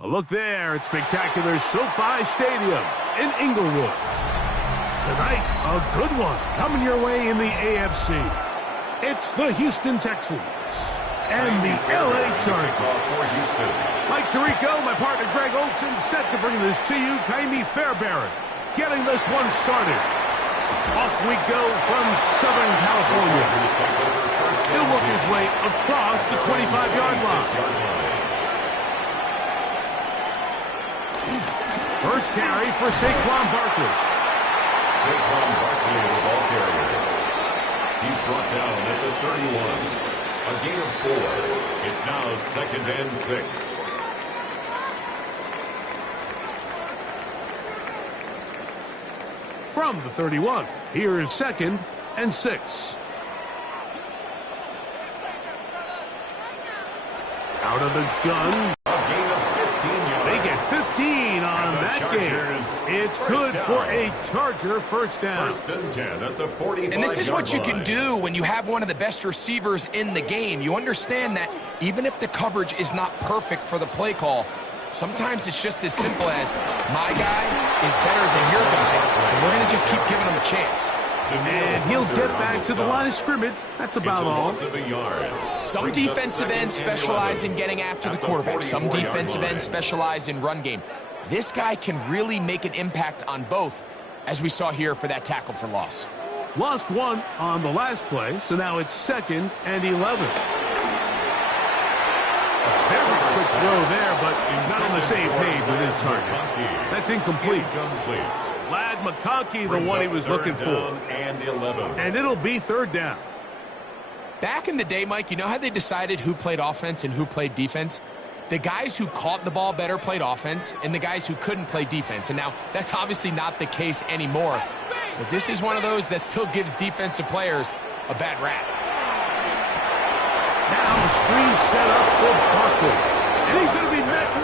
A look there at spectacular SoFi Stadium in Inglewood. Tonight, a good one coming your way in the AFC. It's the Houston Texans and the LA Chargers. Mike Tirico, my partner Greg Olson, set to bring this to you. Kaimi Fairbairn getting this one started. Off we go from Southern California. He'll work his way across the 25-yard line. First carry for Saquon Barkley. Saquon Barkley, the ball carrier. He's brought down at the 31. A gain of 4. It's now 2nd and 6. From the 31, here's 2nd and 6. Out of the gun. They get 15 on that game. It's good for a Charger first down. 1st and 10 at the 45-yard line. And this is what you can do when you have one of the best receivers in the game. You understand that even if the coverage is not perfect for the play call, sometimes it's just as simple as my guy is better than your guy, and we're going to just keep giving him a chance. And he'll get back to the line of scrimmage. That's about all. Some defensive ends specialize in getting after the quarterback. Some defensive ends specialize in run game. This guy can really make an impact on both, as we saw here for that tackle for loss. Lost one on the last play, so now it's 2nd and 11. A very quick throw there, but not on the same page with his target. That's incomplete. Ladd McConkey, the one he was looking for. And it'll be 3rd down. Back in the day, Mike, you know how they decided who played offense and who played defense? The guys who caught the ball better played offense, and the guys who couldn't play defense. And now, that's obviously not the case anymore. But this is one of those that still gives defensive players a bad rap. Now the screen set up for Barkley. And he's going to be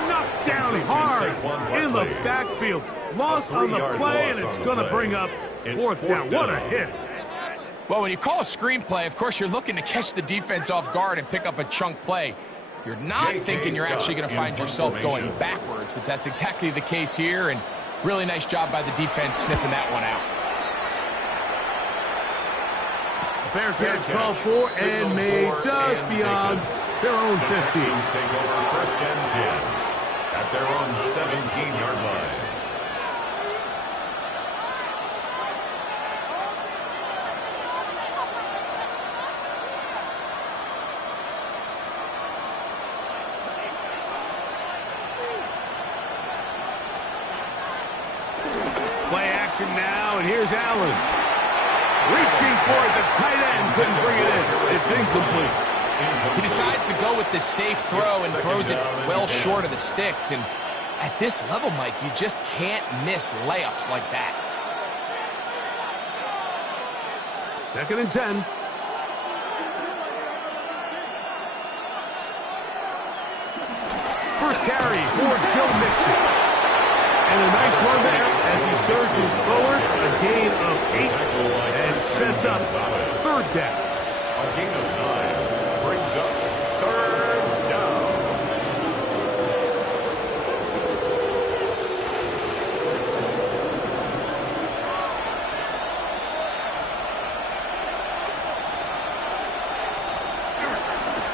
knocked down hard in the backfield. Lost on the play, and it's going to bring up 4th down. What a hit. Well, when you call a screen play, of course, you're looking to catch the defense off guard and pick up a chunk play. You're not thinking you're actually going to find yourself going backwards, but that's exactly the case here, and really nice job by the defense sniffing that one out. Fair catch called for and made just beyond their own 15. Texans take over 1st and 10 at their own 17-yard line. Play action now, and here's Allen. Reaching for it, the tight end couldn't bring it in. It's incomplete. He decides to go with the safe throw and throws it well short of the sticks. And at this level, Mike, you just can't miss layups like that. 2nd and 10. First carry for Joe Mixon. And a nice run there as he surges forward, a gain of 8, and sets up 3rd down. A gain of 9 brings up 3rd down.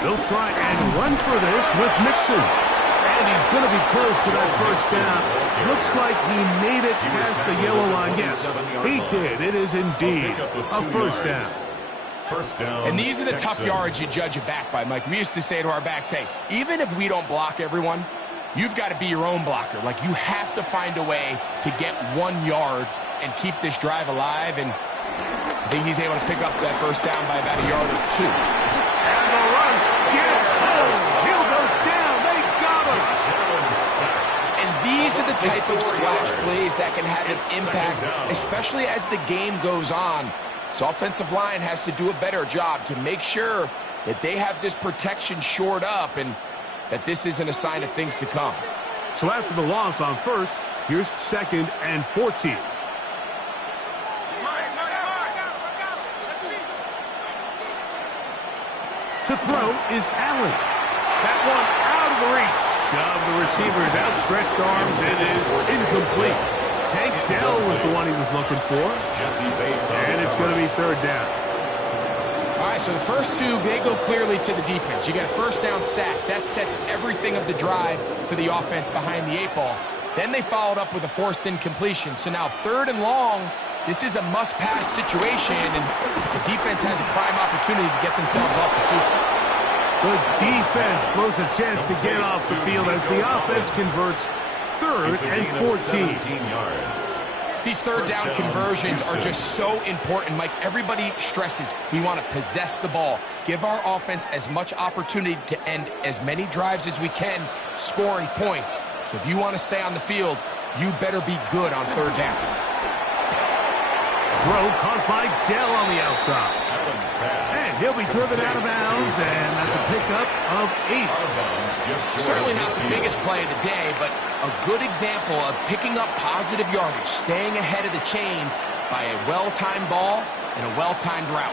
They'll try and run for this with Mixon. And he's going to be close to that 1st down. Looks like he made it past the yellow line. Yes, he did. It is indeed a 1st down. 1st down. And these are the tough yards you judge a back by, Mike. We used to say to our backs, hey, even if we don't block everyone, you've got to be your own blocker. Like, you have to find a way to get 1 yard and keep this drive alive. And I think he's able to pick up that 1st down by about a yard or 2. And the rush gets home. He'll go down. They got him. And these are the type of splash plays that can have an impact, especially as the game goes on. So offensive line has to do a better job to make sure that they have this protection shored up and that this isn't a sign of things to come. So after the loss on first, here's 2nd and 14. To throw is Allen. That one out of the reach of the receiver's outstretched arms. It is incomplete. Tank Dell was the one he was looking for. And it's going to be 3rd down. All right, so the first two, they go clearly to the defense. You get a 1st down sack. That sets everything of the drive for the offense behind the 8 ball. Then they followed up with a forced incompletion. So now 3rd and long, this is a must-pass situation, and the defense has a prime opportunity to get themselves off the field. The defense blows a chance to get off the field as the offense converts 3rd and 14. These 3rd down conversions are just so important. Mike, everybody stresses we want to possess the ball, give our offense as much opportunity to end as many drives as we can, scoring points. So if you want to stay on the field, you better be good on 3rd down. Throw caught by Dell on the outside. And he'll be driven out of bounds, and that's a pickup of 8. Certainly not the biggest play of the day, but a good example of picking up positive yardage, staying ahead of the chains by a well-timed ball and a well-timed route.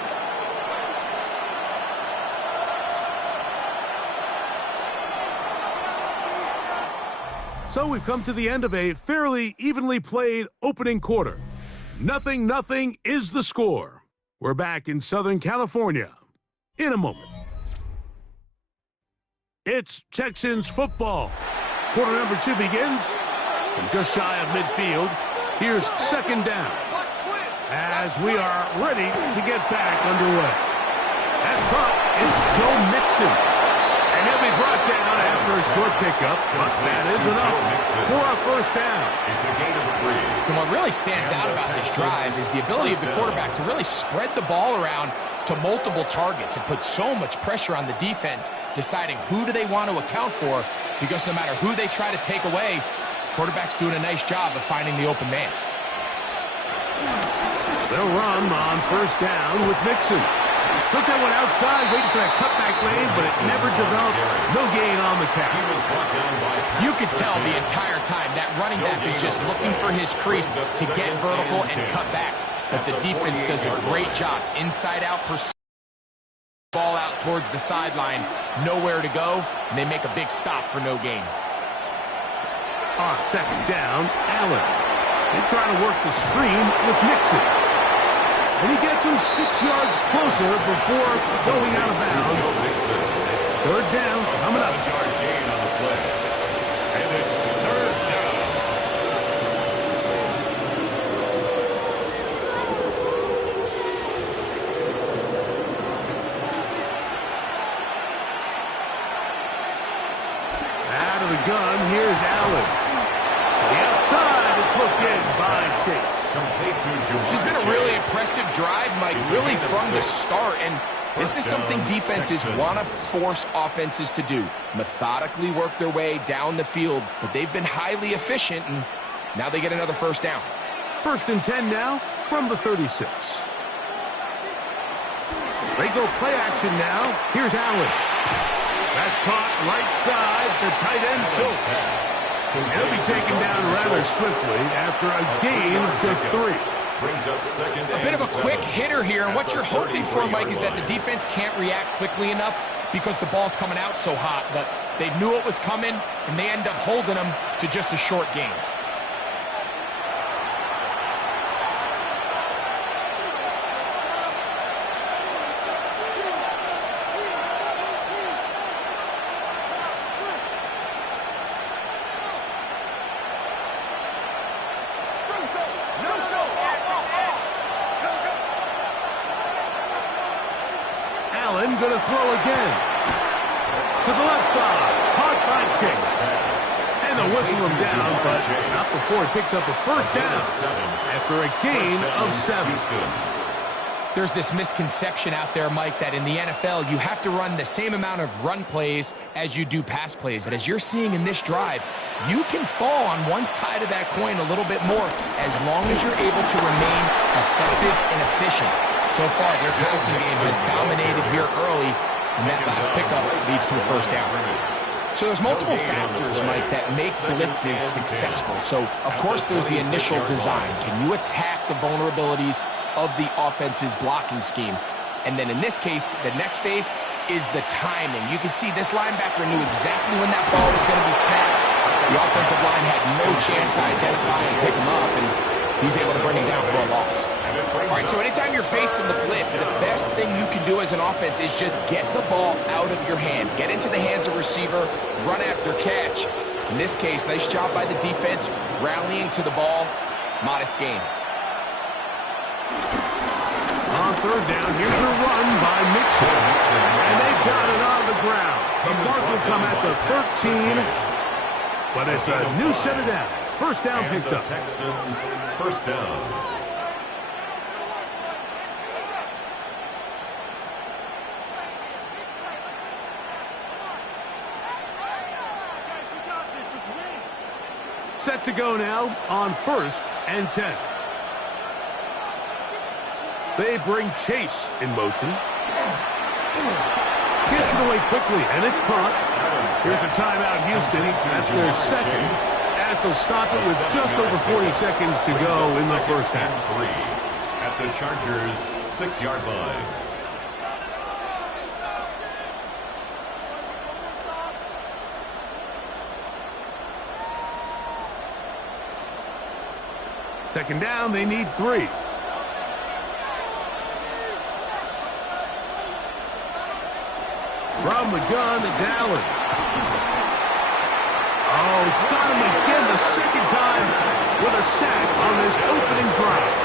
So we've come to the end of a fairly evenly played opening quarter. 0-0 is the score. We're back in Southern California in a moment. It's Texans football. Quarter number 2 begins from just shy of midfield. Here's 2nd down as we are ready to get back underway. That's caught. It's Joe Mixon. And he'll be brought down after a short pickup, but that is enough for a 1st down. It's a gain of 3. And what really stands out about this drive is the ability of the quarterback to really spread the ball around to multiple targets and put so much pressure on the defense, deciding who do they want to account for, because no matter who they try to take away, the quarterback's doing a nice job of finding the open man. They'll run on 1st down with Mixon. Took that one outside, waiting for that cutback lane, but it never developed. No gain on the catch. You could tell the entire time that running back is just looking for his crease to get vertical and cut back. But the defense does a great job. Inside out, pursuit, ball out towards the sideline, nowhere to go, and they make a big stop for no gain. On 2nd down, Allen. They try to work the screen with Mixon. And he gets him 6 yards closer before going out of bounds. It's 3rd down coming up. 7-yard gain on the play. And it's 3rd down. Out of the gun, here's Allen. To the outside, it's looked in by Chase. This has been a really impressive drive, Mike, really from the start. And this is something defenses want to force offenses to do. Methodically work their way down the field, but they've been highly efficient, and now they get another 1st down. 1st and 10 now from the 36. They go play action now. Here's Allen. That's caught right side. The tight end chokes. He'll be taken down rather swiftly after a gain of just 3. Brings up 2nd A bit of a quick hitter here, and what you're hoping for, Mike, is that the defense can't react quickly enough because the ball's coming out so hot. But they knew it was coming, and they end up holding them to just a short gain. Allen going to throw again. To the left side. Caught by Chase. And they'll whistle him down, but not before he picks up a 1st down after a gain of 7. There's this misconception out there, Mike, that in the NFL you have to run the same amount of run plays as you do pass plays. And as you're seeing in this drive, you can fall on one side of that coin a little bit more as long as you're able to remain effective and efficient. So far, their passing game has dominated here early, and that last pickup leads to a first down. So there's multiple factors, Mike, that make blitzes successful. So, of course, there's the initial design. Can you attack the vulnerabilities of the offense's blocking scheme? And then in this case, the next phase is the timing. You can see this linebacker knew exactly when that ball was going to be snapped. The offensive line had no chance to identify and pick him up, and he's able to bring him down for a loss. All right, so anytime you're facing the blitz, the best thing you can do as an offense is just get the ball out of your hand. Get into the hands of receiver, run after catch. In this case, nice job by the defense, rallying to the ball. Modest gain. On third down, here's a run by Mixon. And they've got it on the ground. The mark will come at the 13. But it's a new set of downs. First down picked up. Texans, first down. Set to go now on 1st and 10. They bring Chase in motion. Gets it away quickly, and it's caught. Here's a timeout, Houston. That's their second, as they'll stop it with just over 40 seconds to go in the first half. At the Chargers' 6-yard line. Second down, they need 3. From the gun, it's Allen. Oh, got him again the second time with a sack on this opening drive.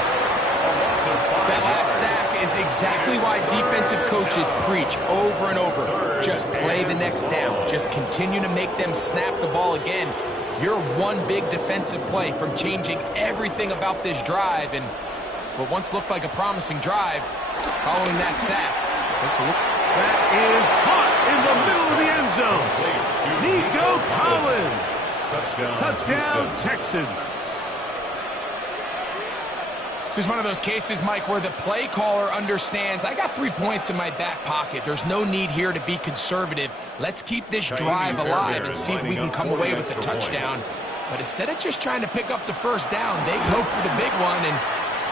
That last sack is exactly why defensive coaches preach over and over. Just play the next down. Just continue to make them snap the ball again. You're one big defensive play from changing everything about this drive, and what once looked like a promising drive, following that sack, looks a look. That is caught in the middle of the end zone. Nico Collins. Touchdown, Texans. This is one of those cases, Mike, where the play caller understands, I got 3 points in my back pocket. There's no need here to be conservative. Let's keep this drive alive and see if we can come away with the touchdown. But instead of just trying to pick up the first down, they go for the big one, and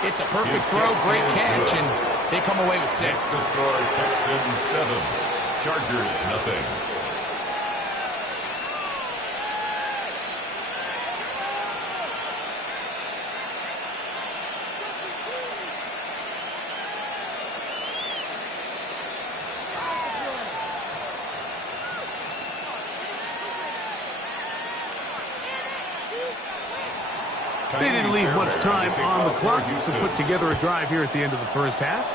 it's a perfect throw, great catch, and they come away with 6. The score, Texans 7, Chargers nothing. They didn't leave much time on the clock to put together a drive here at the end of the first half.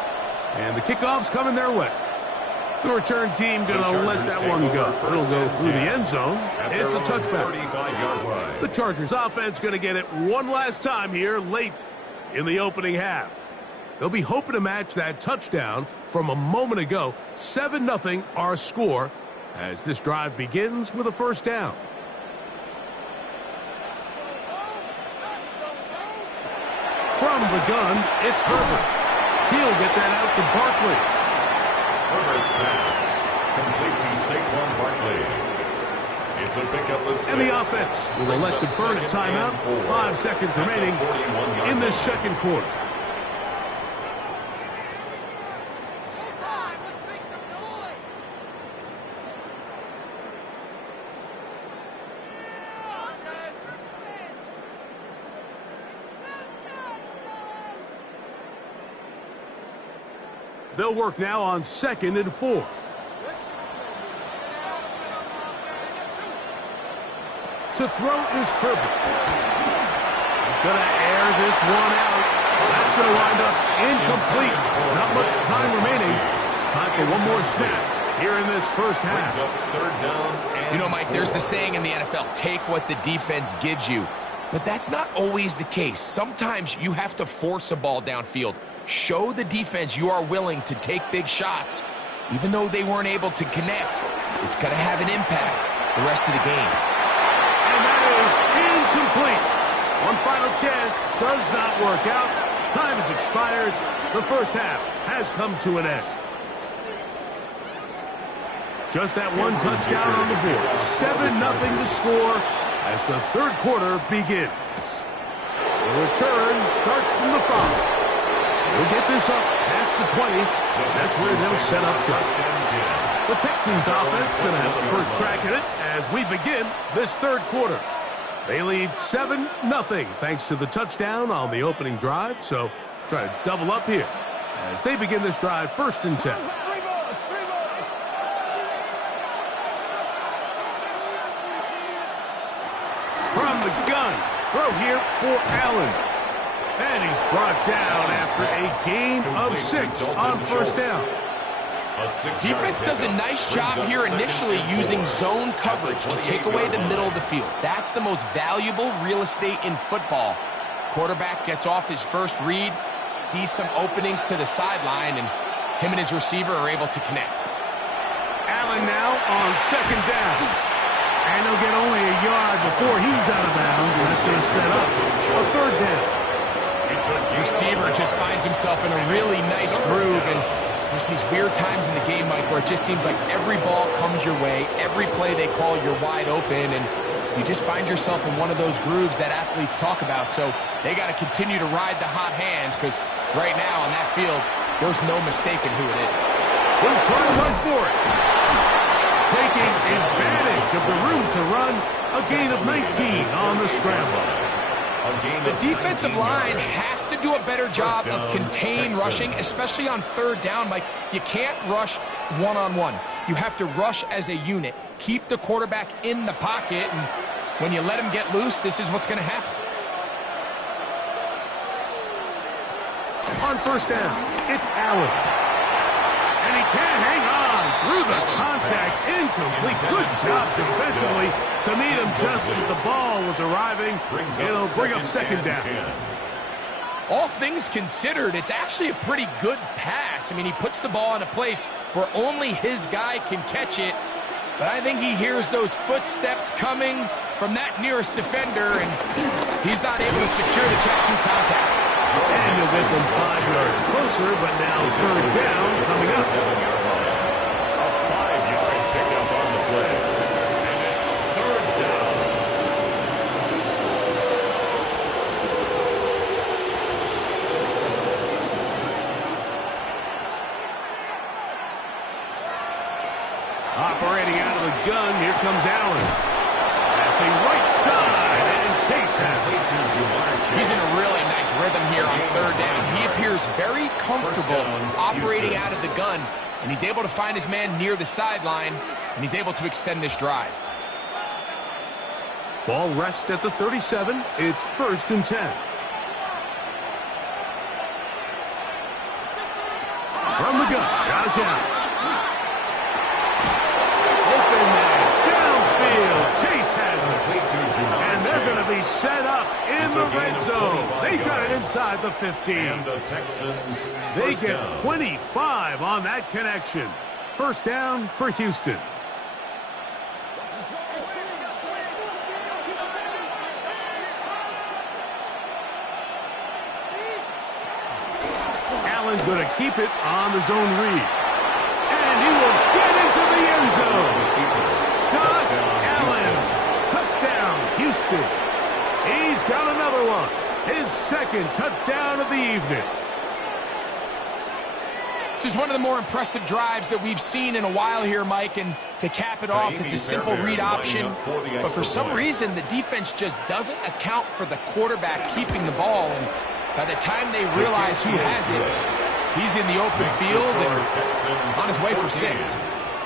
And the kickoff's coming their way. The return team going to let that one go. It'll go through the end zone. It's a touchback. The Chargers offense going to get it one last time here late in the opening half. They'll be hoping to match that touchdown from a moment ago. 7-0 our score as this drive begins with a first down. From the gun, it's Herbert. He'll get that out to Barkley. Herbert's pass, complete to Saquon Barkley. It's a pickup of 6. And the offense will elect to burn a timeout. 5 seconds remaining in the second quarter. They'll work now on 2nd and 4. To throw is Herbert. He's going to air this one out. That's going to wind up incomplete. Not much time remaining. Time for one more snap here in this first half. Third down. You know, Mike, there's the saying in the NFL, take what the defense gives you. But that's not always the case. Sometimes you have to force a ball downfield. Show the defense you are willing to take big shots. Even though they weren't able to connect, it's going to have an impact the rest of the game. And that is incomplete. One final chance does not work out. Time has expired. The first half has come to an end. Just that one touchdown on the board. 7-0 to score as the third quarter begins. The return starts from the 5. They'll get this up past the 20. That's where they'll set up shop. The Texans offense going to have the first crack at it as we begin this third quarter. They lead 7-0 thanks to the touchdown on the opening drive. So try to double up here as they begin this drive 1st and 10. From the gun, throw here for Allen. And he's brought down after a gain of 6 on first down. Defense does a nice job here initially using zone coverage to take away the middle of the field. That's the most valuable real estate in football. Quarterback gets off his first read, sees some openings to the sideline, and him and his receiver are able to connect. Allen now on 2nd down. And he'll get only a yard before he's out of bounds, and that's going to set up a 3rd down. Receiver just finds himself in a really nice groove, and there's these weird times in the game, Mike, where it just seems like every ball comes your way, every play they call, you're wide open, and you just find yourself in one of those grooves that athletes talk about. So they got to continue to ride the hot hand, because right now on that field, there's no mistaking who it is. Will try to run for it. Taking advantage of the room to run, a gain of 19 on the scramble. The defensive line has to do a better job of contained rushing, especially on 3rd down. Like, you can't rush one-on-one. You have to rush as a unit. Keep the quarterback in the pocket, and when you let him get loose, this is what's going to happen. On 1st down, it's Allen. And he can't hang on through the contact. Incomplete. Good job defensively to meet him just as the ball was arriving. It'll bring up 2nd down. All things considered, it's actually a pretty good pass. I mean, he puts the ball in a place where only his guy can catch it. But I think he hears those footsteps coming from that nearest defender, and he's not able to secure the catch through contact. And you'll get them 5 yards closer, but now 3rd down coming up. A 5-yard pickup on the play. And it's 3rd down. Operating out of the gun, here comes Allen. Passing right side, and Chase has it. He's in a really nice rhythm here on 3rd down. He appears very comfortable operating out of the gun, and he's able to find his man near the sideline, and he's able to extend this drive. Ball rests at the 37. It's 1st and 10. From the gun, Josh Allen. Open man, downfield. Chase has it. And they're going to be set up in the red zone. They got it inside the 15. And the Texans, They first get down. 25 on that connection. 1st down for Houston. Allen's going to keep it on the zone read. And he will get into the end zone. Josh Allen. Touchdown, Houston. He's got another one. His 2nd touchdown of the evening. This is one of the more impressive drives that we've seen in a while here, Mike, and to cap it off, it's a simple read option, but for some reason, the defense just doesn't account for the quarterback keeping the ball, and by the time they realize who has it, he's in the open field and on his way for 6.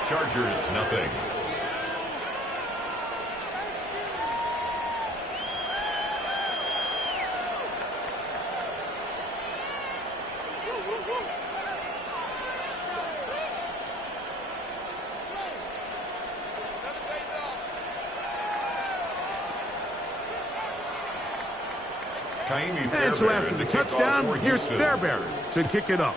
Chargers, nothing. And so after the touchdown, here's Fairbairn to kick it off.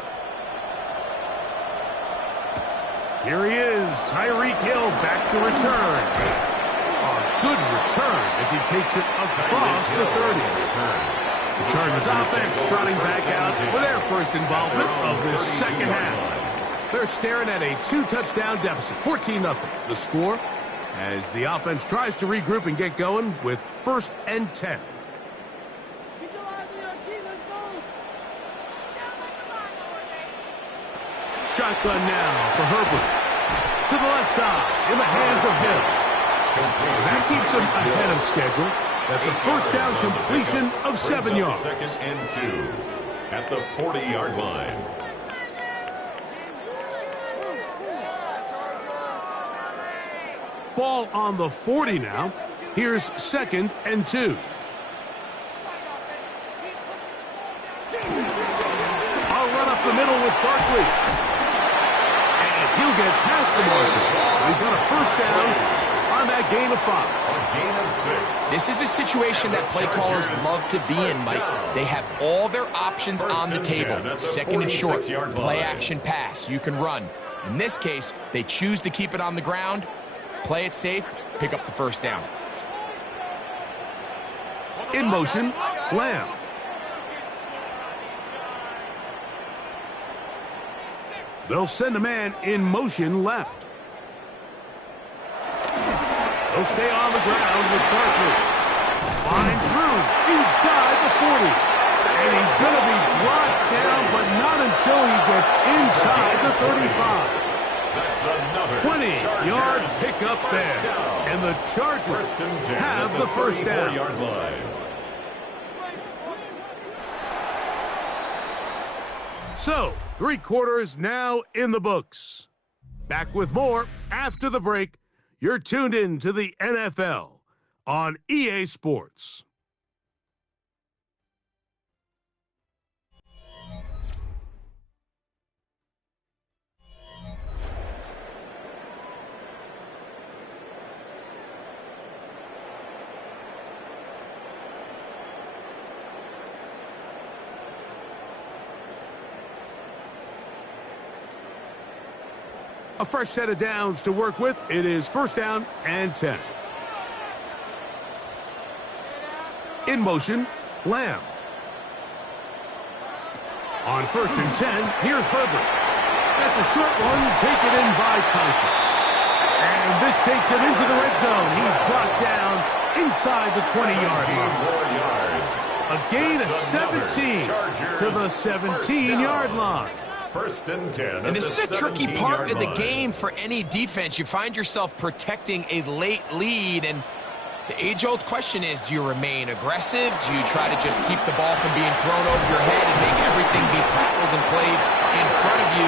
Here he is, Tyreek Hill back to return. A good return as he takes it across the 30. The Chargers offense trotting back out for their first involvement of this second half. They're staring at a 2-touchdown deficit, 14-0. The score as the offense tries to regroup and get going with 1st and 10. Shotgun now for Herbert. To the left side, in the hands of Hill. That keeps him ahead of schedule. That's a first down completion of 7 yards. 2nd and 2 at the 40-yard line. Ball on the 40 now. Here's 2nd and 2. I'll run up the middle with Barkley. And he'll get past the marker. So he's got a first down on that gain of 5. A gain of 6. This is a situation that play callers love to be in, Mike. They have all their options on the table. 2nd and short, play action pass. You can run. In this case, they choose to keep it on the ground, play it safe, pick up the first down. In motion, Lamb. They'll send a man in motion left. They'll stay on the ground with Barkley. Flying through inside the 40. And he's going to be brought down, but not until he gets inside the 35. That's another 20-yard pickup there. And the Chargers have the first down. Yard line. So, 3 quarters now in the books. Back with more after the break. You're tuned in to the NFL on EA Sports. A fresh set of downs to work with. It is 1st down and 10. In motion, Lamb. On 1st and 10, here's Herbert. That's a short one, taken in by Conklin. And this takes him into the red zone. He's brought down inside the 20-yard line. A gain of 17 to the 17-yard line. 1st and 10. And this is a tricky part of the game for any defense. You find yourself protecting a late lead, and the age-old question is, do you remain aggressive? Do you try to just keep the ball from being thrown over your head and make everything be tackled and played in front of you?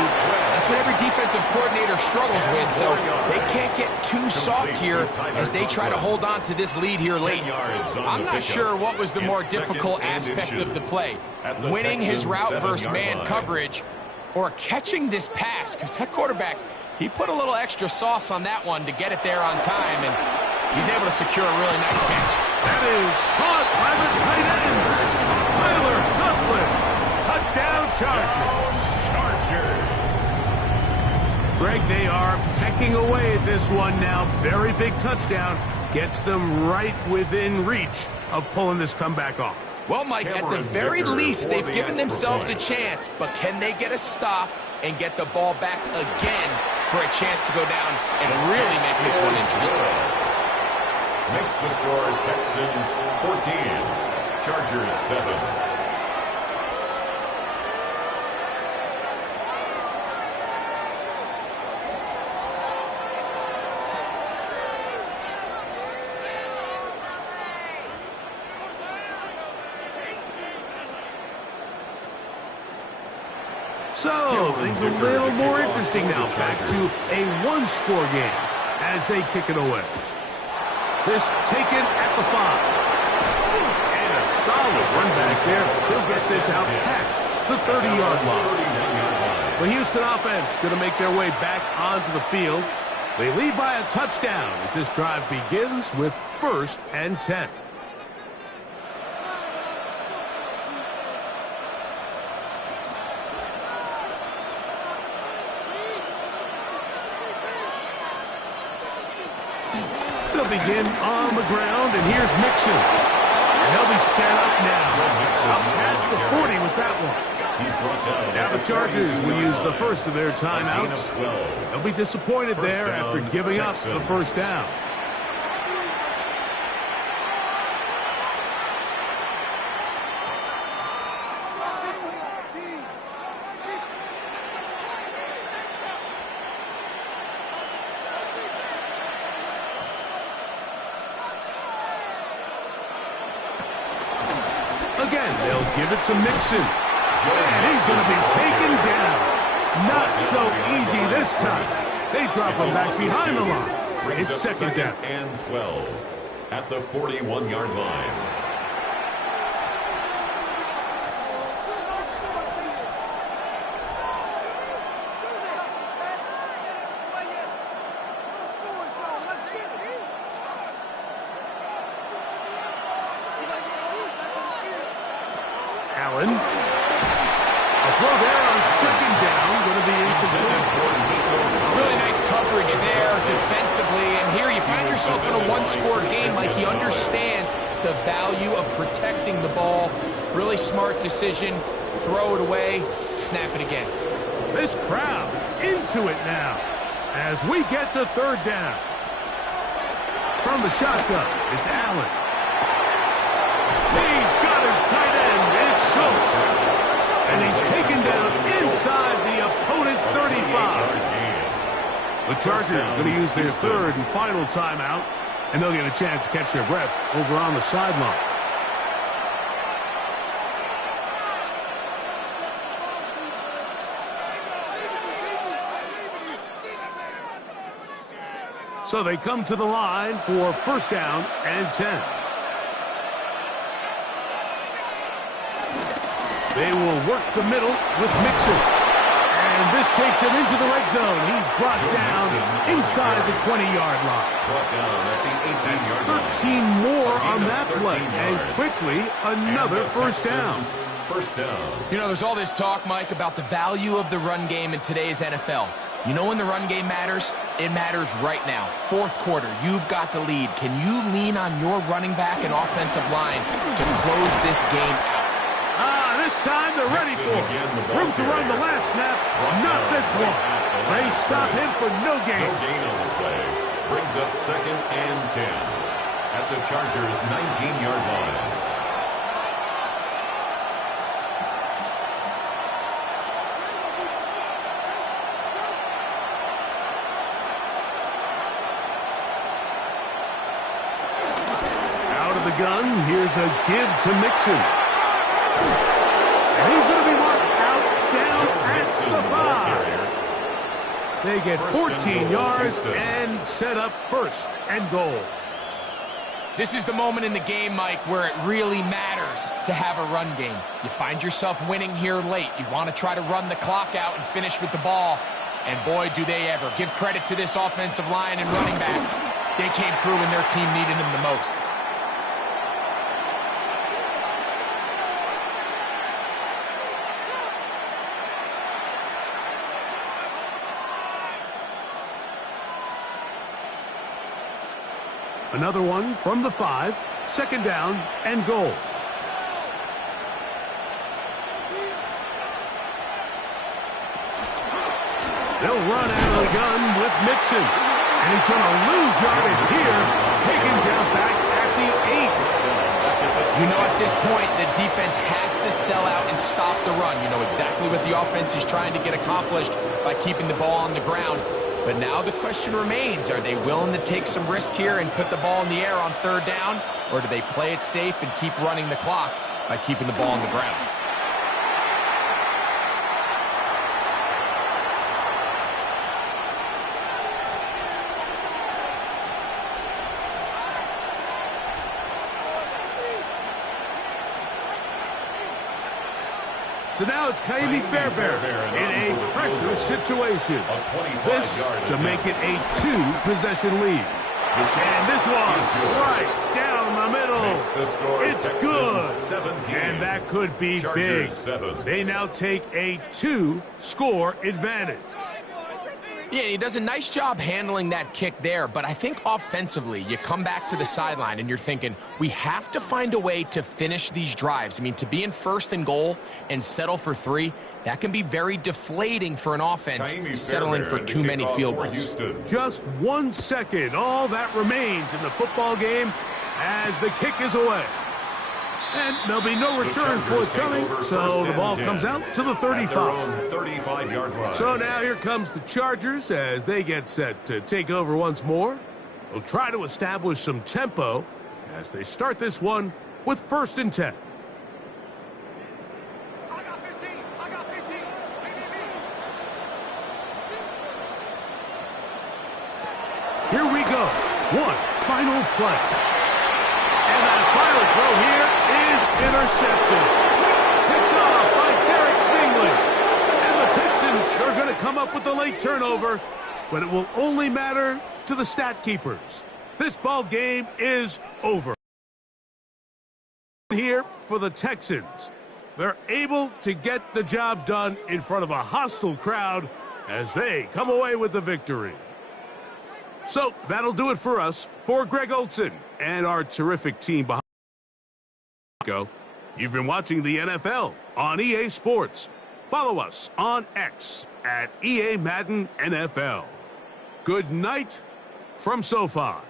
That's what every defensive coordinator struggles with, so they can't get too soft here as they try to hold on to this lead here late. I'm not sure what was the more difficult aspect of the play, winning his route versus man coverage, or catching this pass, because that quarterback, he put a little extra sauce on that one to get it there on time, and he's able to secure a really nice catch. That is caught by the tight end, Tyler Conklin. Touchdown Chargers. Greg, they are pecking away at this one now. Very big touchdown. Gets them right within reach of pulling this comeback off. Well, Mike, at the very least, they've given themselves a chance, but can they get a stop and get the ball back again for a chance to go down and really make this one interesting? Makes the score Texans 14, Chargers 7. So, things a little more interesting now. Back to a one-score game as they kick it away. This taken at the 5. And a solid run back there. He'll get this out past the 30-yard line. The Houston offense going to make their way back onto the field. They lead by a touchdown as this drive begins with 1st and 10. They'll begin on the ground, and here's Mixon. And they'll be set up now. Up past the 40 with that one. He's brought down. Now the Chargers will use the first of their timeouts. They'll be disappointed there after giving up the first down. Again, they'll give it to Mixon. And he's going to be taken down. Not so easy this time. They drop him back behind the line. It's second down. And 12 at the 41-yard line. Allen. A throw there on second down. Going to be incomplete. Really nice coverage there defensively. And here you find yourself in a one-score game. Like, he understands the value of protecting the ball. Really smart decision. Throw it away. Snap it again. This crowd into it now as we get to third down. From the shotgun, it's Allen. He's got his tight end. It's Schultz. And he's taken down inside the opponent's 35. The Chargers going to use their third and final timeout, and they'll get a chance to catch their breath over on the sideline. So they come to the line for first down and 10. They will work the middle with Mixon. And this takes him into the red zone. He's brought down inside the 20-yard line. Brought down at the 18-yard line. 13 more on that play. And quickly, another first down. First down. You know, there's all this talk, Mike, about the value of the run game in today's NFL. You know when the run game matters? It matters right now. Fourth quarter, you've got the lead. Can you lean on your running back and offensive line to close this game out? This time they're ready for it. Room to run the last snap. Not this one. They stop him for no gain. No gain on the play. Brings up second and 10 at the Chargers' 19-yard line. Out of the gun, here's a give to Mixon. And he's going to be marked out down at the 5. They get 14 yards and set up first and goal. This is the moment in the game, Mike, where it really matters to have a run game. You find yourself winning here late. You want to try to run the clock out and finish with the ball. And boy, do they ever. Give credit to this offensive line and running back. They came through when their team needed them the most. Another one from the 5, second down and goal. They'll run out of the gun with Mixon. And he's going to lose yardage here, taken down back at the 8. You know, at this point, the defense has to sell out and stop the run. You know exactly what the offense is trying to get accomplished by keeping the ball on the ground. But now the question remains, are they willing to take some risk here and put the ball in the air on third down? Or do they play it safe and keep running the clock by keeping the ball on the ground? So now it's Ka'imi Fairbairn in a pressure situation. This to make it a 2-possession lead. And this one right down the middle. It's good. And that could be big. They now take a 2-score advantage. Yeah, he does a nice job handling that kick there, but I think offensively, you come back to the sideline and you're thinking, we have to find a way to finish these drives. I mean, to be in first and goal and settle for 3, that can be very deflating for an offense settling for too many field goals. Just 1 second, all that remains in the football game as the kick is away. And there'll be no return forthcoming, so the ball comes out to the 35. 35-yard line. So now here comes the Chargers as they get set to take over once more. They'll try to establish some tempo as they start this one with 1st and 10. Here we go. One final play. And that final throw here is intercepted. Picked off by Derek Stingley. And the Texans are going to come up with the late turnover, but it will only matter to the stat keepers. This ball game is over. Here for the Texans. They're able to get the job done in front of a hostile crowd as they come away with the victory. So that'll do it for us. For Greg Olson and our terrific team behind go, you've been watching the NFL on EA Sports. Follow us on X at EA Madden NFL. Good night from SoFi.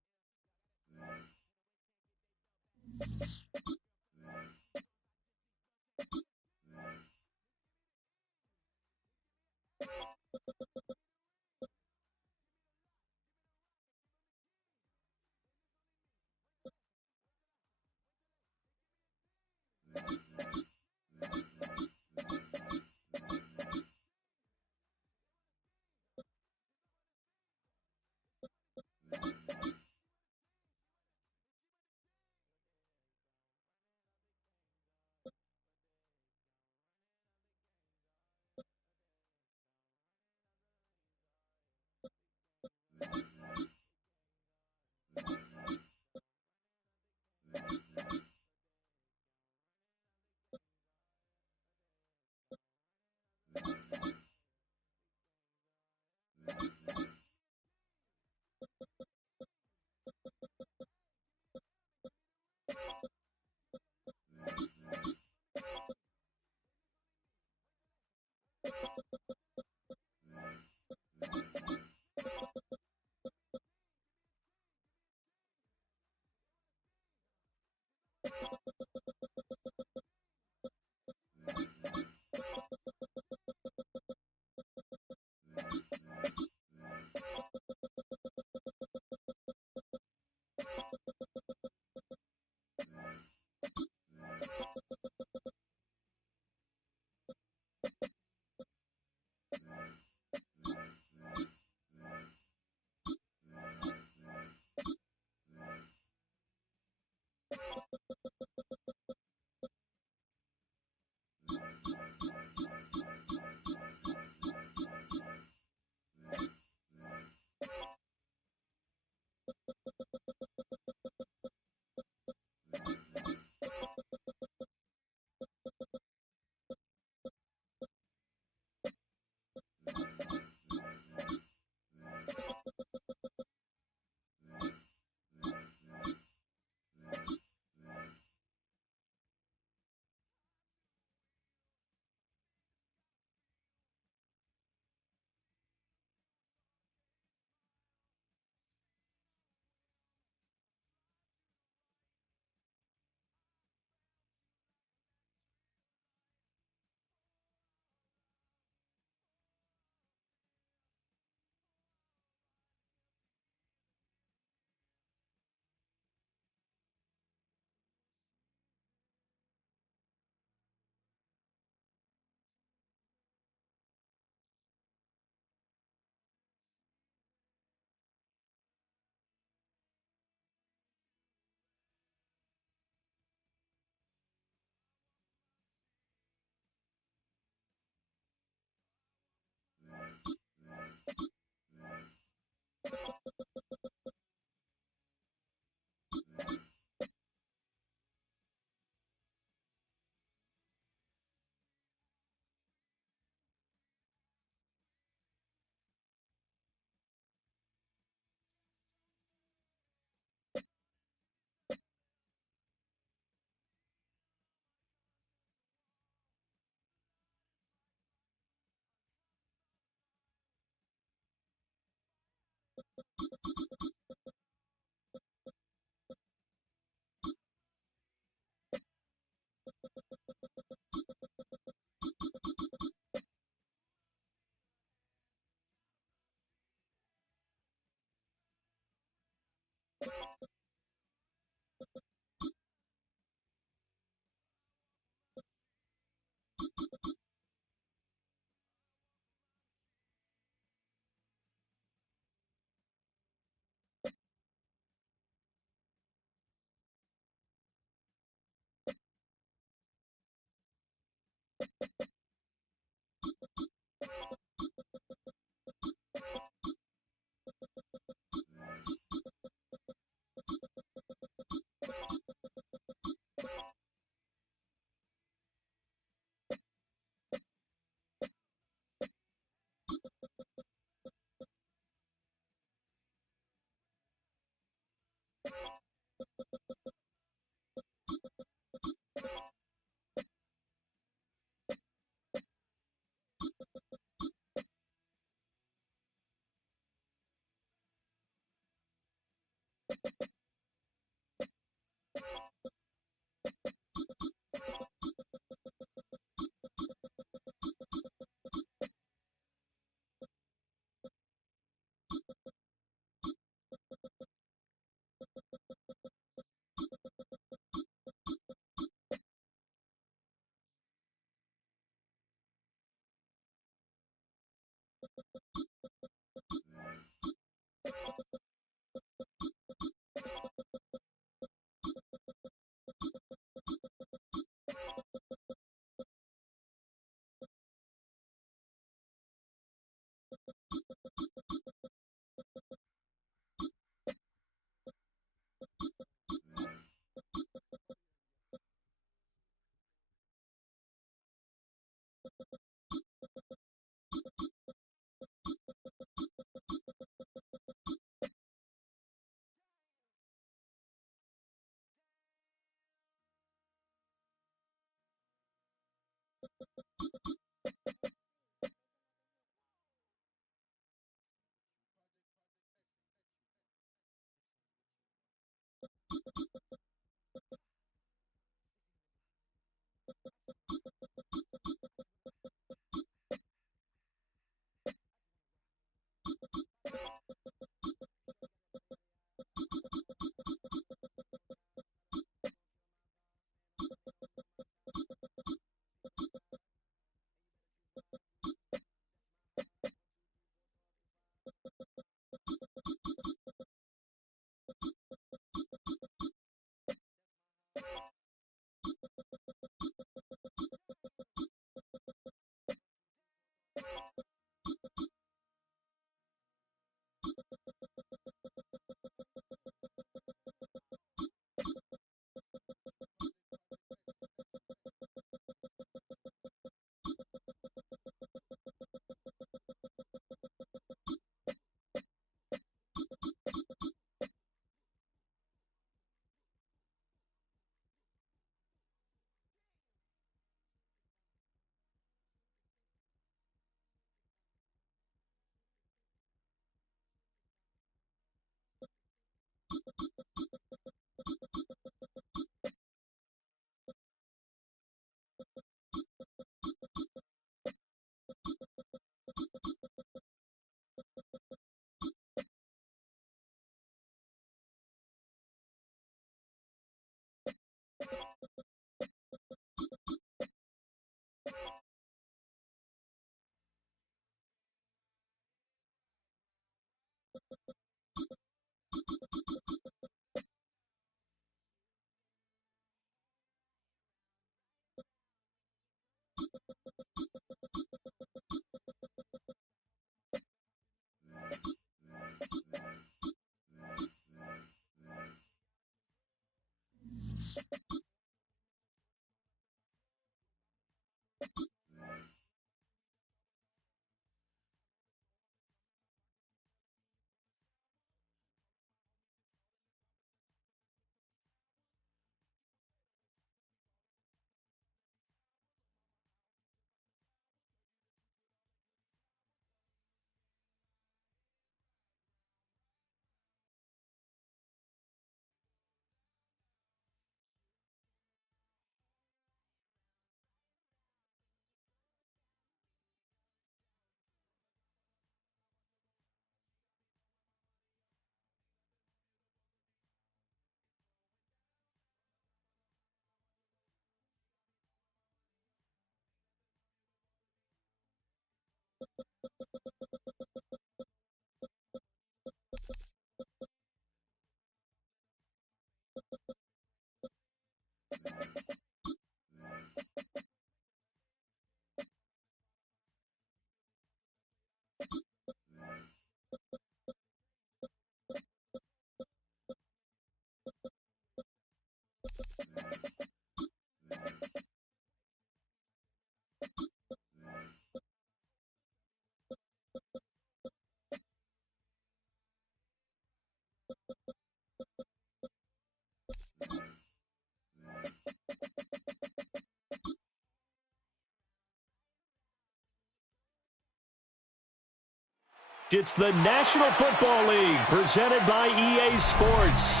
It's the National Football League presented by EA Sports.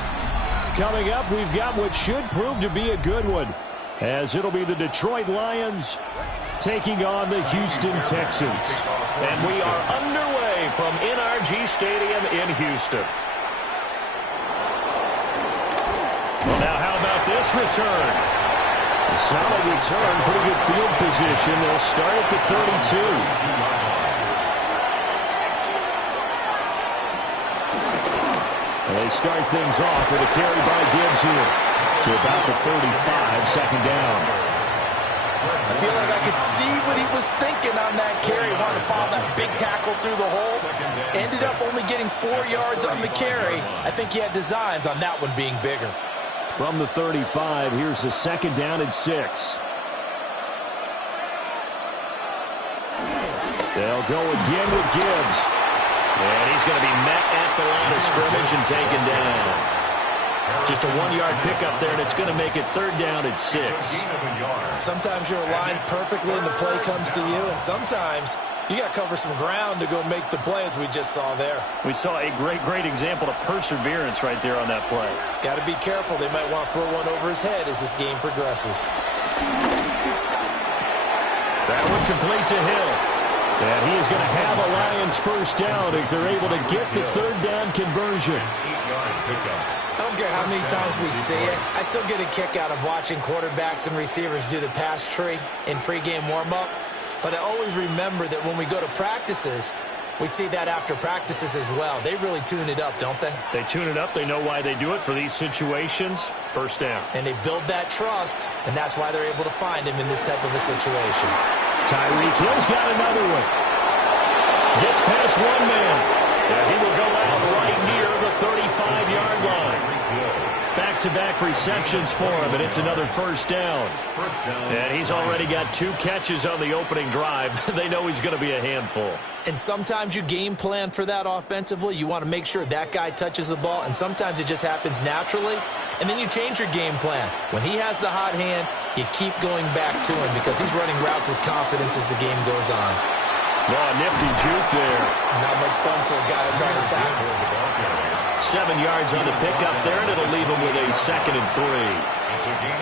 Coming up, we've got what should prove to be a good one, as it'll be the Detroit Lions taking on the Houston Texans. And we are underway from NRG Stadium in Houston. Well, now how about this return? A solid return, pretty good field position. They'll start at the 32. They start things off with a carry by Gibbs here to about the 35, second down. I feel like I could see what he was thinking on that carry. Wanted to follow that big tackle through the hole. Ended up only getting 4 yards on the carry. I think he had designs on that one being bigger. From the 35, here's a second down and 6. They'll go again with Gibbs. And he's going to be met at the line of scrimmage and taken down. Just a 1-yard pickup there, and it's going to make it third down at 6. Sometimes you're aligned perfectly and the play comes to you, and sometimes You got to cover some ground to go make the play as we just saw there. We saw a great example of perseverance right there on that play. Got to be careful. They might want to throw one over his head as this game progresses. That one complete to Hill. And he is going to have a Lions first down as they're able to get the third down conversion. I don't care how many times we see it. I still get a kick out of watching quarterbacks and receivers do the pass tree in pregame warm-up. But I always remember that when we go to practices, we see that after practices as well. They really tune it up, don't they? They tune it up. They know why they do it for these situations. First down. And they build that trust, and that's why they're able to find him in this type of a situation. Tyreek Hill's got another one. Gets past one man. And he will go out right near the 35-yard line. Back-to-back receptions for him, and it's another first down. And he's already got 2 catches on the opening drive. They know he's going to be a handful. And sometimes you game plan for that offensively. You want to make sure that guy touches the ball, and sometimes it just happens naturally. And then you change your game plan. When he has the hot hand, you keep going back to him because he's running routes with confidence as the game goes on. Oh, nifty juke there. Not much fun for a guy trying to tackle him. 7 yards on the pickup there, and it'll leave him with a 2nd and 3.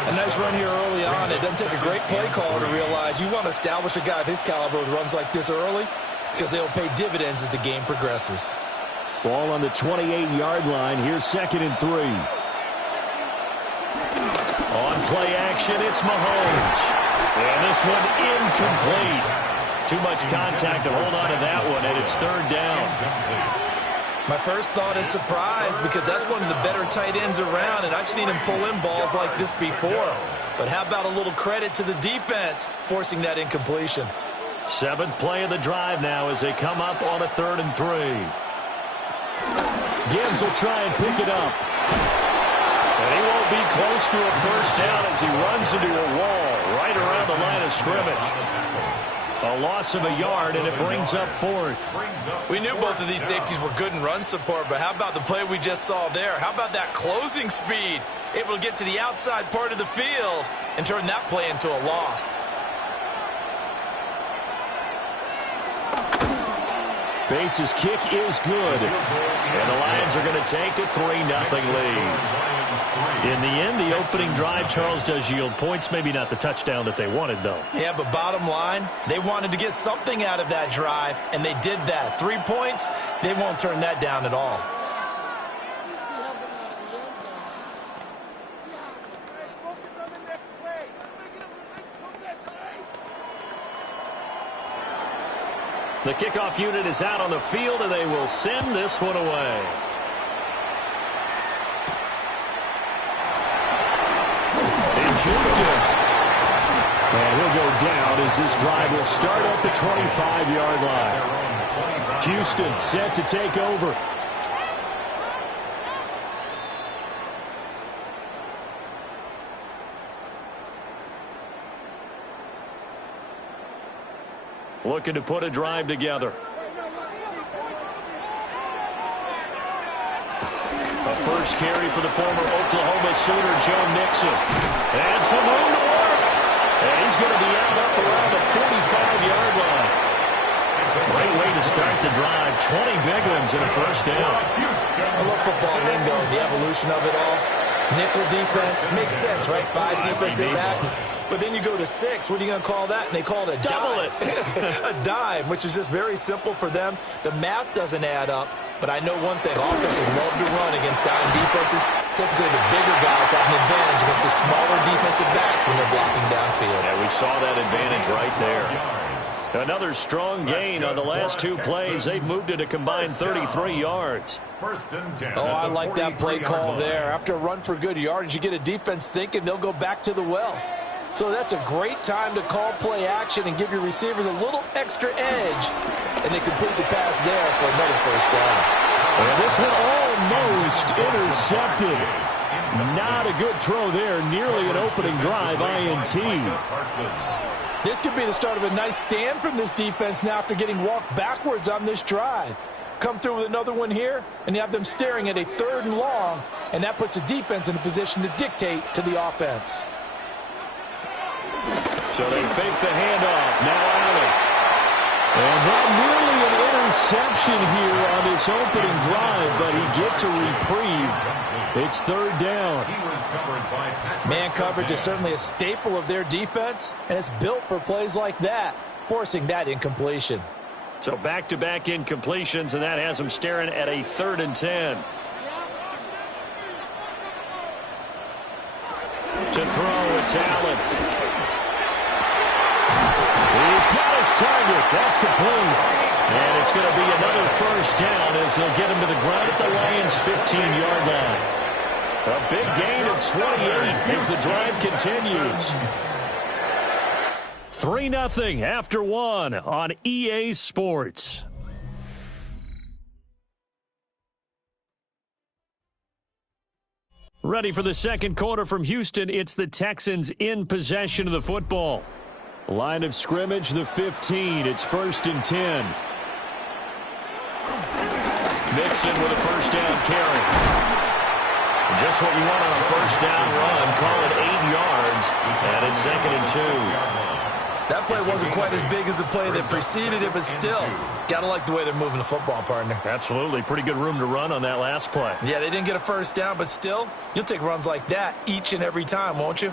A nice run here early on. It doesn't take a great play caller to realize you want to establish a guy of his caliber with runs like this early because they'll pay dividends as the game progresses. Ball on the 28-yard line. Here's 2nd and 3. On play action, it's Mahomes. And this one incomplete. Too much contact to hold on to that one, and it's 3rd down. My first thought is surprise because that's one of the better tight ends around, and I've seen him pull in balls like this before. But how about a little credit to the defense forcing that incompletion? 7th play of the drive now as they come up on a 3rd and 3. Gibbs will try and pick it up. And he won't be close to a first down as he runs into a wall right around the line of scrimmage. A loss of a yard, and it brings up 4th. We knew both of these safeties were good in run support, but how about the play we just saw there? How about that closing speed? Able to get to the outside part of the field and turn that play into a loss. Bates' kick is good. And the Lions are going to take a 3-0 lead. In the end, the opening drive, Charles, does yield points. Maybe not the touchdown that they wanted, though. Yeah, but bottom line, they wanted to get something out of that drive, and they did that. 3 points, they won't turn that down at all. The kickoff unit is out on the field, and they will send this one away. And he'll go down as this drive will start at the 25-yard line. Houston set to take over. Looking to put a drive together. A first carry for the former Oklahoma Sooner, Joe Mixon. And some room to work. And he's going to be out up around the 45-yard line. Great way to start the drive. 20 big ones and a first down. I love football lingo, the evolution of it all. Nickel defense makes sense, right? 5 defensive backs. But then you go to 6. What are you going to call that? And they call it a double dime. A dime, which is just very simple for them. The math doesn't add up. But I know one thing. Offenses love to run against dime defenses. Typically, the bigger guys have an advantage against the smaller defensive backs when they're blocking downfield. Yeah, we saw that advantage right there. Another strong gain on the last 2 plays. They've moved it a combined 33 yards. First and 10. Oh, I like that play call there. After a run for good yardage, you get a defense thinking they'll go back to the well. So that's a great time to call play action and give your receivers a little extra edge. And they complete the pass there for another first down. And this one almost intercepted. Not a good throw there. Nearly an opening drive, INT. This could be the start of a nice stand from this defense now after getting walked backwards on this drive. Come through with another one here, and you have them staring at a 3rd and long, and that puts the defense in a position to dictate to the offense. So they fake the handoff. Now Allen. And that nearly an interception here on this opening drive, but he gets a reprieve. It's third down. Man coverage is certainly a staple of their defense, and it's built for plays like that, forcing that incompletion. So back-to-back incompletions, and that has him staring at a 3rd and 10. To throw, it's Allen. He's got his target. That's complete. And it's going to be another first down as they'll get him to the ground at the Lions' 15-yard line. A big gain of 28 as the drive continues. 3-0 after 1 on EA Sports. Ready for the second quarter from Houston. It's the Texans in possession of the football. Line of scrimmage, the 15. It's 1st and 10. Mixon with a first down carry. Just what you want on a first down run. Call it 8 yards. And it's 2nd and 2. That play wasn't quite as big as the play that preceded it, but still, got to like the way they're moving the football, partner. Absolutely. Pretty good room to run on that last play. Yeah, they didn't get a first down, but still, you'll take runs like that each and every time, won't you?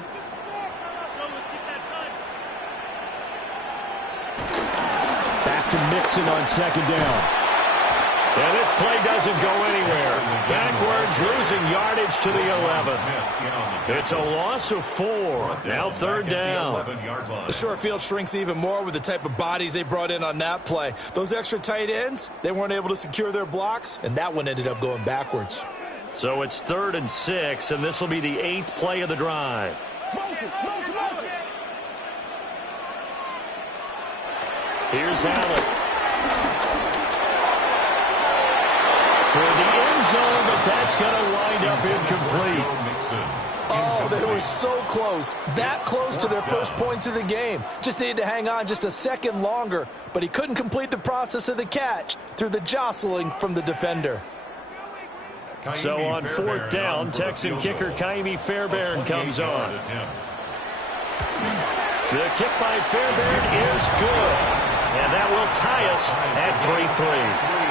Back to Mixon on 2nd down. And this play doesn't go anywhere. Backwards, losing yardage to the 11. It's a loss of 4. Now 3rd down. The short field shrinks even more with the type of bodies they brought in on that play. Those extra tight ends, they weren't able to secure their blocks, and that one ended up going backwards. So it's 3rd and 6, and this will be the 8th play of the drive. Here's Allen. For the end zone, but that's going to wind up incomplete. Oh, they were so close. That close to their first points of the game. Just needed to hang on just a second longer, but he couldn't complete the process of the catch through the jostling from the defender. So on 4th down, Texan kicker Ka'imi Fairbairn comes on. The kick by Fairbairn is good, and that will tie us at 3-3.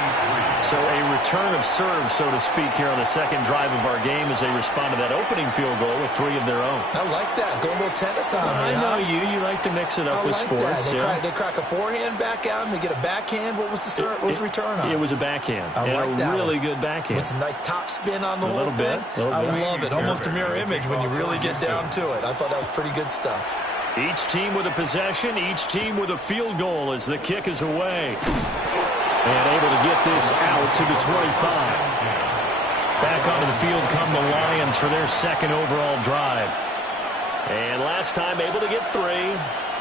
So a return of serve, so to speak, here on the second drive of our game as they respond to that opening field goal with 3 of their own. I like that. Go a little tennis on me. I know you. You like to mix it up with sports. They crack a forehand back at him. They get a backhand. What was the return on? It was a backhand. I like that. A really good backhand. With some nice top spin on the whole thing. I love it. Almost a mirror image when you really get down to it. I thought that was pretty good stuff. Each team with a possession, each team with a field goal as the kick is away. And able to get this out to the 25. Back onto the field come the Lions for their 2nd overall drive. And last time able to get 3.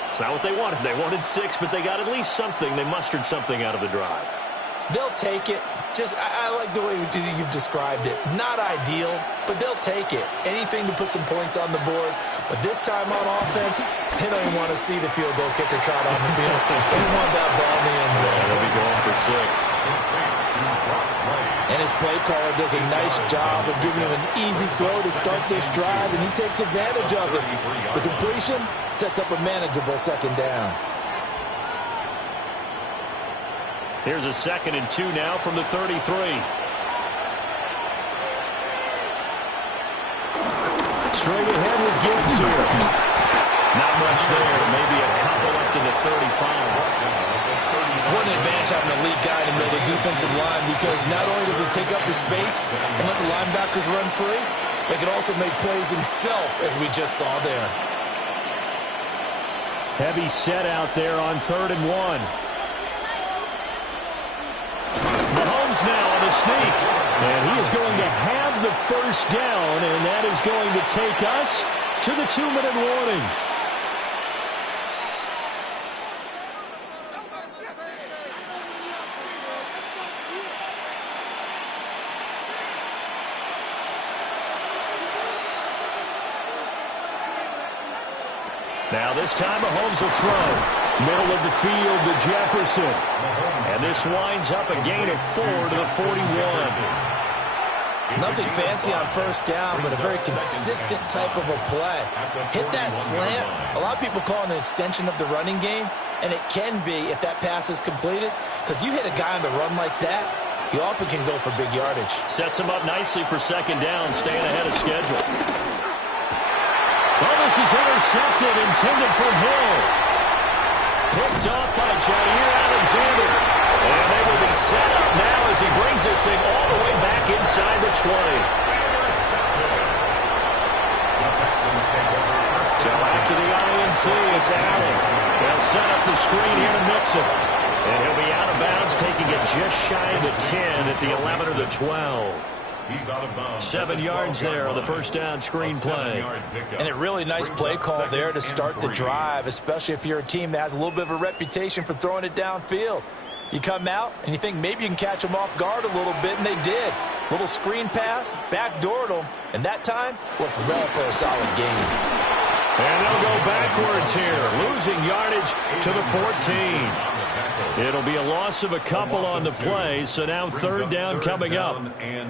It's not what they wanted. They wanted 6, but they got at least something. They mustered something out of the drive. They'll take it. I like the way you've described it. Not ideal, but they'll take it. Anything to put some points on the board. But this time on offense, they don't even want to see the field goal kicker trot on the field. They want that ball in the end zone. They'll be going for 6. And his play caller does a nice job of giving him an easy throw to start this drive, and he takes advantage of it. The completion sets up a manageable 2nd down. Here's a 2nd and 2 now from the 33. Straight ahead with Gibbs here. Not much there. Maybe a couple up to the 35. What an advantage having a lead guy in the middle of the defensive line, because not only does he take up the space and let the linebackers run free, but he can also make plays himself, as we just saw there. Heavy set out there on 3rd and 1. Mahomes now on the sneak. And he is going to have the first down, and that is going to take us to the 2-minute warning. Now this time Mahomes will throw. Middle of the field to Jefferson. And this winds up a gain of 4 to the 41. Nothing fancy on first down, but a very consistent type of a play. Hit that slant. A lot of people call it an extension of the running game, and it can be if that pass is completed, because you hit a guy on the run like that, he often can go for big yardage. Sets him up nicely for second down, staying ahead of schedule. Well, this is intercepted, intended for Hill. Picked up by Jair Alexander. And they will be set up now as he brings this thing all the way back inside the 20. So after the INT, it's Allen. They'll set up the screen here to Mixon. And he'll be out of bounds, taking it just shy of the 10 at the 11 or the 12. He's out of bounds. 7 yards there on the first down screen play. And a really nice play call there to start the drive, especially if you're a team that has a little bit of a reputation for throwing it downfield. You come out and you think maybe you can catch them off guard a little bit, and they did. Little screen pass, backdoored them, and that time looked well for a solid gain. And they'll go backwards here, losing yardage to the 14. It'll be a loss of a couple on the play, so now third down coming up.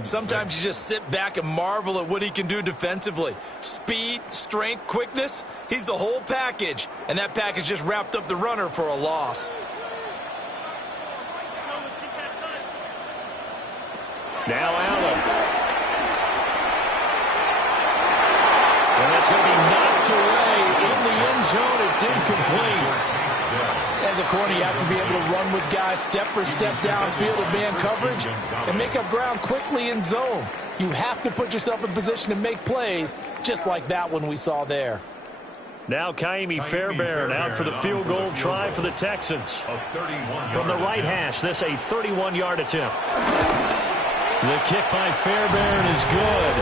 Sometimes you just sit back and marvel at what he can do defensively. Speed, strength, quickness, he's the whole package, and that package just wrapped up the runner for a loss. Now Allen. And that's going to be knocked away in the end zone. It's incomplete. As a corner, you have to be able to run with guys step for step downfield in man coverage and make up ground quickly in zone. You have to put yourself in position to make plays, just like that one we saw there. Now Kaimi Fairbairn out for the field goal try for the Texans. From the right hash, this a 31-yard attempt. The kick by Fairbairn is good.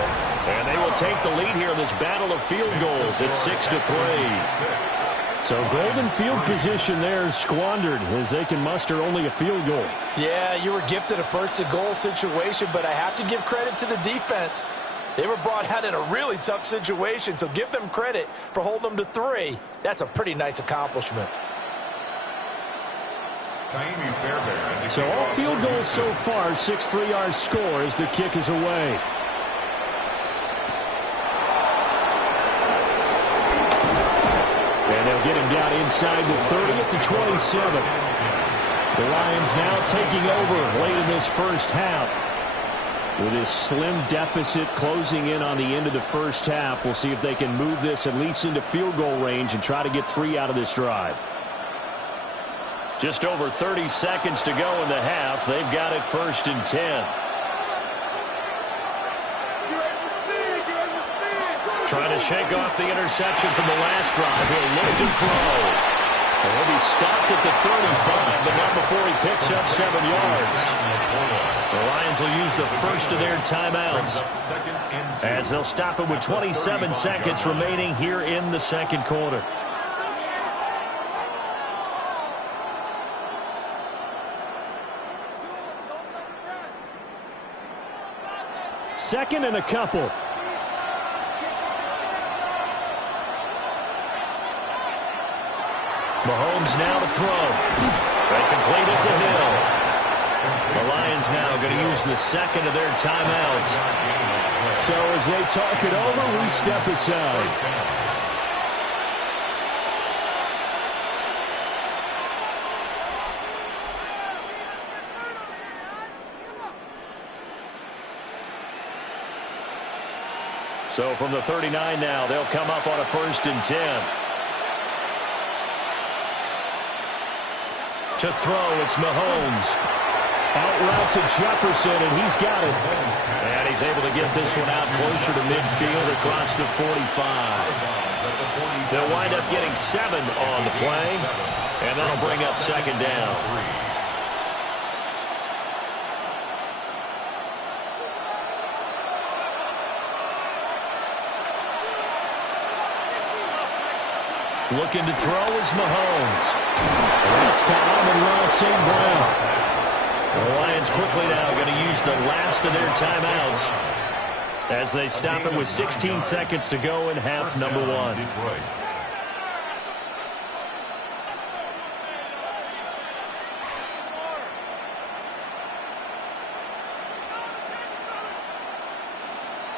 And they will take the lead here in this battle of field goals. It's 6-3. So golden field position there squandered as they can muster only a field goal. Yeah, you were gifted a first-and-goal situation, but I have to give credit to the defense. They were brought out in a really tough situation, so give them credit for holding them to 3. That's a pretty nice accomplishment. So all field goals so far, 6-3 our score as the kick is away. And they'll get him down inside the 30 at the 27. The Lions now taking over late in this first half. With this slim deficit closing in on the end of the first half, we'll see if they can move this at least into field goal range and try to get 3 out of this drive. Just over 30 seconds to go in the half. They've got it 1st and 10. Trying to shake off the interception from the last drive. He'll look to throw. And he'll be stopped at the 35, but not before he picks up 7 yards. The Lions will use the first of their timeouts as they'll stop it with 27 seconds remaining here in the second quarter. Second and a couple. Mahomes now to throw. They complete it to Hill. The Lions now going to use the second of their timeouts. So as they talk it over, we step aside. So from the 39 now, they'll come up on a 1st and 10. To throw, it's Mahomes. Out route to Jefferson, and he's got it. And he's able to get this one out closer to midfield across the 45. They'll wind up getting 7 on the play, and that'll bring up second down. Looking to throw is Mahomes. And that's to Amon-Ra St. Brown. The Lions quickly now going to use the last of their timeouts as they stop it with 16 seconds to go in half number 1.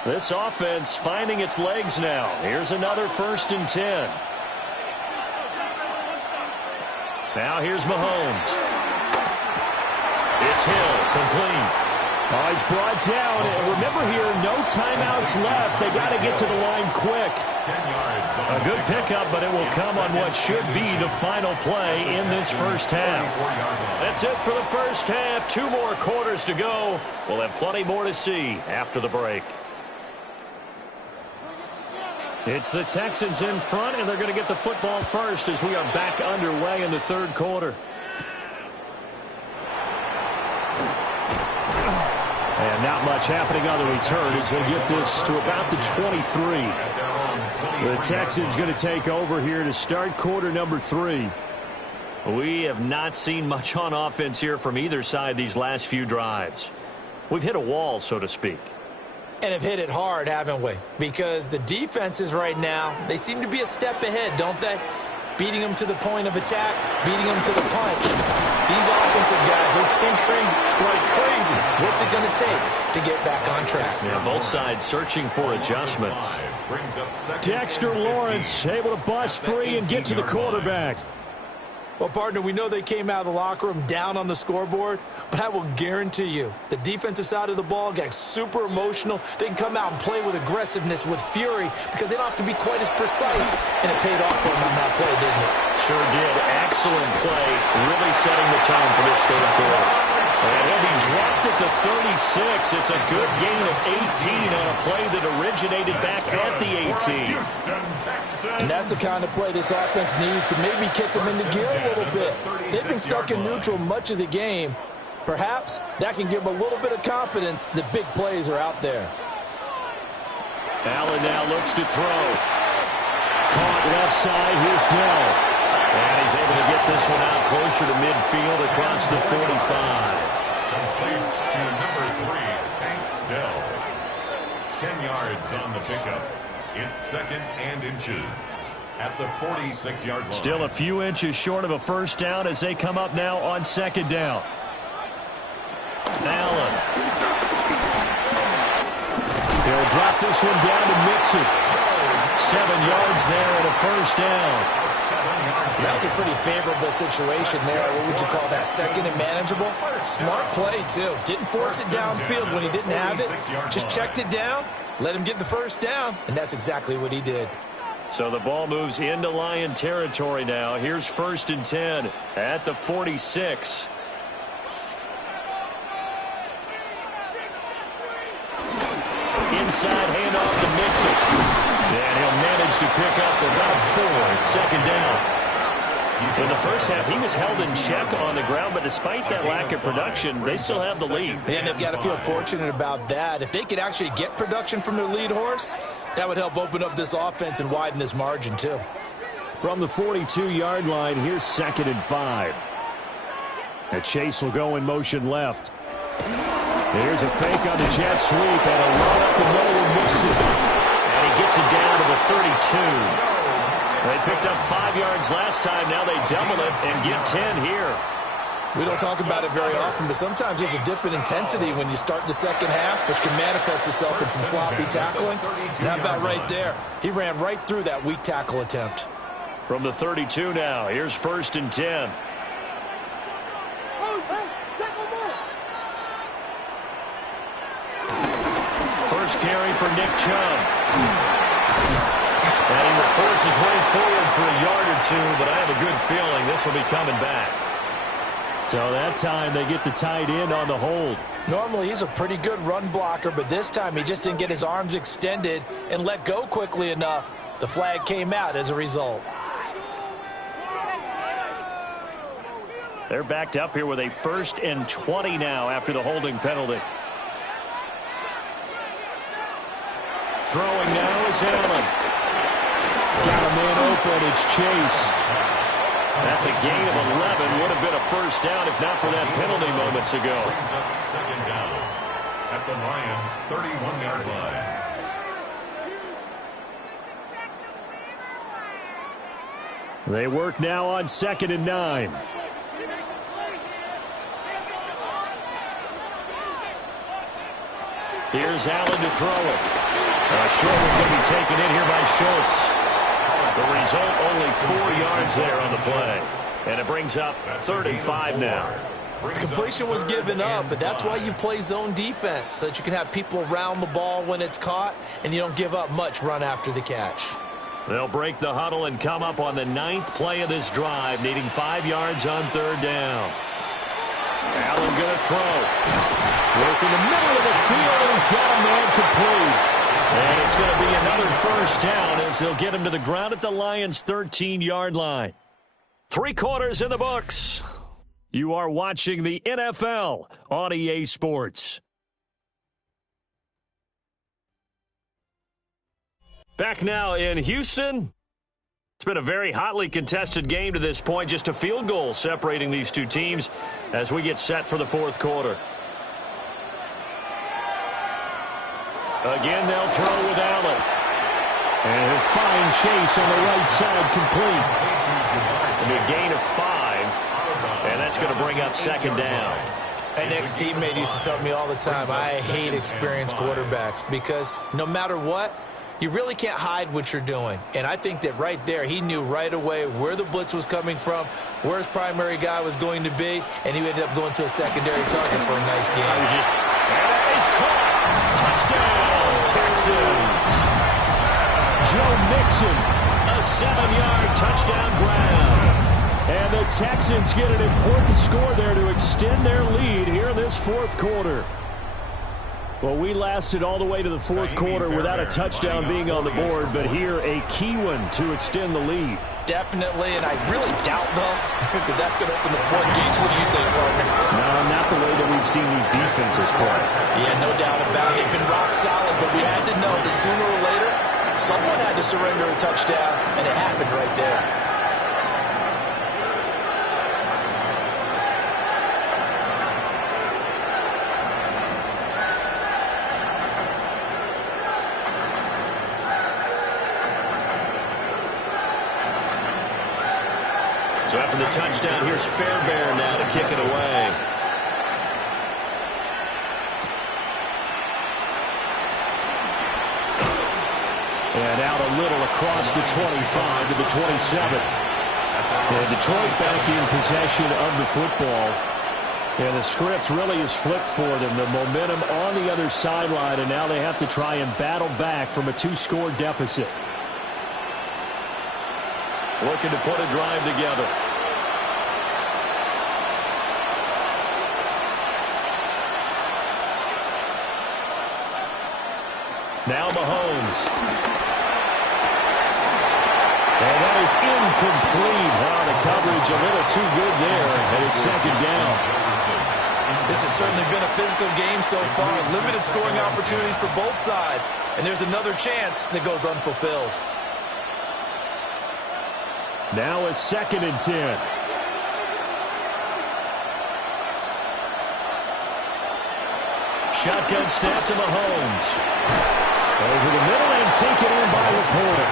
This offense finding its legs now. Here's another 1st and 10. Now here's Mahomes. It's Hill, complete. Oh, he's brought down. And remember here, no timeouts left. They got to get to the line quick. A good pickup, but it will come on what should be the final play in this first half. That's it for the first half. 2 more quarters to go. We'll have plenty more to see after the break. It's the Texans in front, and they're going to get the football first as we are back underway in the 3rd quarter. And not much happening on the return as they get this to about the 23. The Texans going to take over here to start quarter number 3. We have not seen much on offense here from either side these last few drives. We've hit a wall, so to speak. And have hit it hard, haven't we? Because the defenses right now, they seem to be a step ahead, don't they? Beating them to the point of attack, beating them to the punch. These offensive guys are tinkering like crazy. What's it going to take to get back on track? Yeah, both sides searching for adjustments. Dexter Lawrence able to bust free and get to the quarterback. Well, partner, we know they came out of the locker room down on the scoreboard, but I will guarantee you the defensive side of the ball got super emotional. They can come out and play with aggressiveness, with fury, because they don't have to be quite as precise, and it paid off for them on that play, didn't it? Sure did. Excellent play, really setting the tone for this 3rd quarter. And he'll be dropped at the 36. It's a good gain of 18 on a play that originated back at the 18. And that's the kind of play this offense needs to maybe kick them into gear a little bit. They've been stuck in neutral much of the game. Perhaps that can give them a little bit of confidence that big plays are out there. Allen now looks to throw. Caught left side. Here's Dell. And he's able to get this one out closer to midfield across the 45. Complete to number 3, Tank Dell. 10 yards on the pickup. It's 2nd and inches at the 46-yard line. Still a few inches short of a first down as they come up now on 2nd down. Allen. He'll drop this one down to Mixon. 7 yards there and a first down. That was a pretty favorable situation there. What would you call that? 2nd and manageable? Smart play, too. Didn't force it downfield when he didn't have it. Just checked it down, let him get the first down, and that's exactly what he did. So the ball moves into Lion territory now. Here's 1st and 10 at the 46. Inside handoff to Mixon. And he'll manage to pick up about 4 at 2nd down. In the first half, he was held in check on the ground, but despite that lack of production, they still have the lead. And they've got to feel fortunate about that. If they could actually get production from their lead horse, that would help open up this offense and widen this margin, too. From the 42-yard line, here's 2nd and 5. And Chase will go in motion left. Here's a fake on the jet sweep, and a run up the middle with Mixon. And he gets it down to the 32. They picked up 5 yards last time. Now they double it and get 10 here. We don't talk about it very often, but sometimes there's a dip in intensity when you start the second half, which can manifest itself in some sloppy tackling. And how about right there? He ran right through that weak tackle attempt. From the 32 now, here's 1st and 10. First carry for Nick Chubb. And he will force his way forward for a yard or 2, but I have a good feeling this will be coming back. So that time they get the tight end on the hold. Normally he's a pretty good run blocker, but this time he just didn't get his arms extended and let go quickly enough. The flag came out as a result. They're backed up here with a 1st and 20 now after the holding penalty. Throwing now is Allen. Got a man open. It's Chase. That's a gain of 11. Would have been a first down if not for that penalty moments ago. Brings up 2nd down at the Lions' 31-yard line. They work now on 2nd and 9. Here's Allen to throw it. Short one going to be taken in here by Schultz. The result, only 4 yards there on the play. And it brings up 3rd and 5 now. Completion was given up, but that's why you play zone defense, so that you can have people around the ball when it's caught, and you don't give up much run after the catch. They'll break the huddle and come up on the 9th play of this drive, needing 5 yards on 3rd down. Allen going to throw. Work in the middle of the field, and he's got a man complete. And it's going to be another 1st down as they'll get him to the ground at the Lions' 13-yard line. 3 quarters in the books. You are watching the NFL on EA Sports. Back now in Houston. It's been a very hotly contested game to this point. Just a field goal separating these two teams as we get set for the 4th quarter. Again, they'll throw with Allen. And a fine chase on the right side complete. It'll be a gain of 5. And that's going to bring up 2nd down. An ex-teammate used to tell me all the time, I hate experienced quarterbacks because no matter what, you really can't hide what you're doing. And I think that right there, he knew right away where the blitz was coming from, where his primary guy was going to be, and he ended up going to a secondary target for a nice game. And that is caught. Touchdown, Texans. Joe Mixon, a 7-yard touchdown grab. And the Texans get an important score there to extend their lead here in this 4th quarter. Well, we lasted all the way to the 4th quarter without a touchdown being on the board, but here a key one to extend the lead. Definitely, and I really doubt, though, that that's going to open the floodgates. What do you think, Parker? No, not the way that we've seen these defenses play. Yeah, no doubt about it. They've been rock solid, but we had to know that sooner or later, someone had to surrender a touchdown, and it happened right there. So after the touchdown, here's Fairbairn now to kick it away. And out a little across the 25 to the 27. And Detroit back in possession of the football. And the script really is flipped for them. The momentum on the other sideline, and now they have to try and battle back from a 2-score deficit. Looking to put a drive together. Now Mahomes. And that is incomplete. Wow, the coverage a little too good there, and it's 2nd down. This has certainly been a physical game so far. Limited scoring opportunities for both sides. And there's another chance that goes unfulfilled. Now a 2nd and 10. Shotgun snap to Mahomes. Over the middle and taken in by Laporta.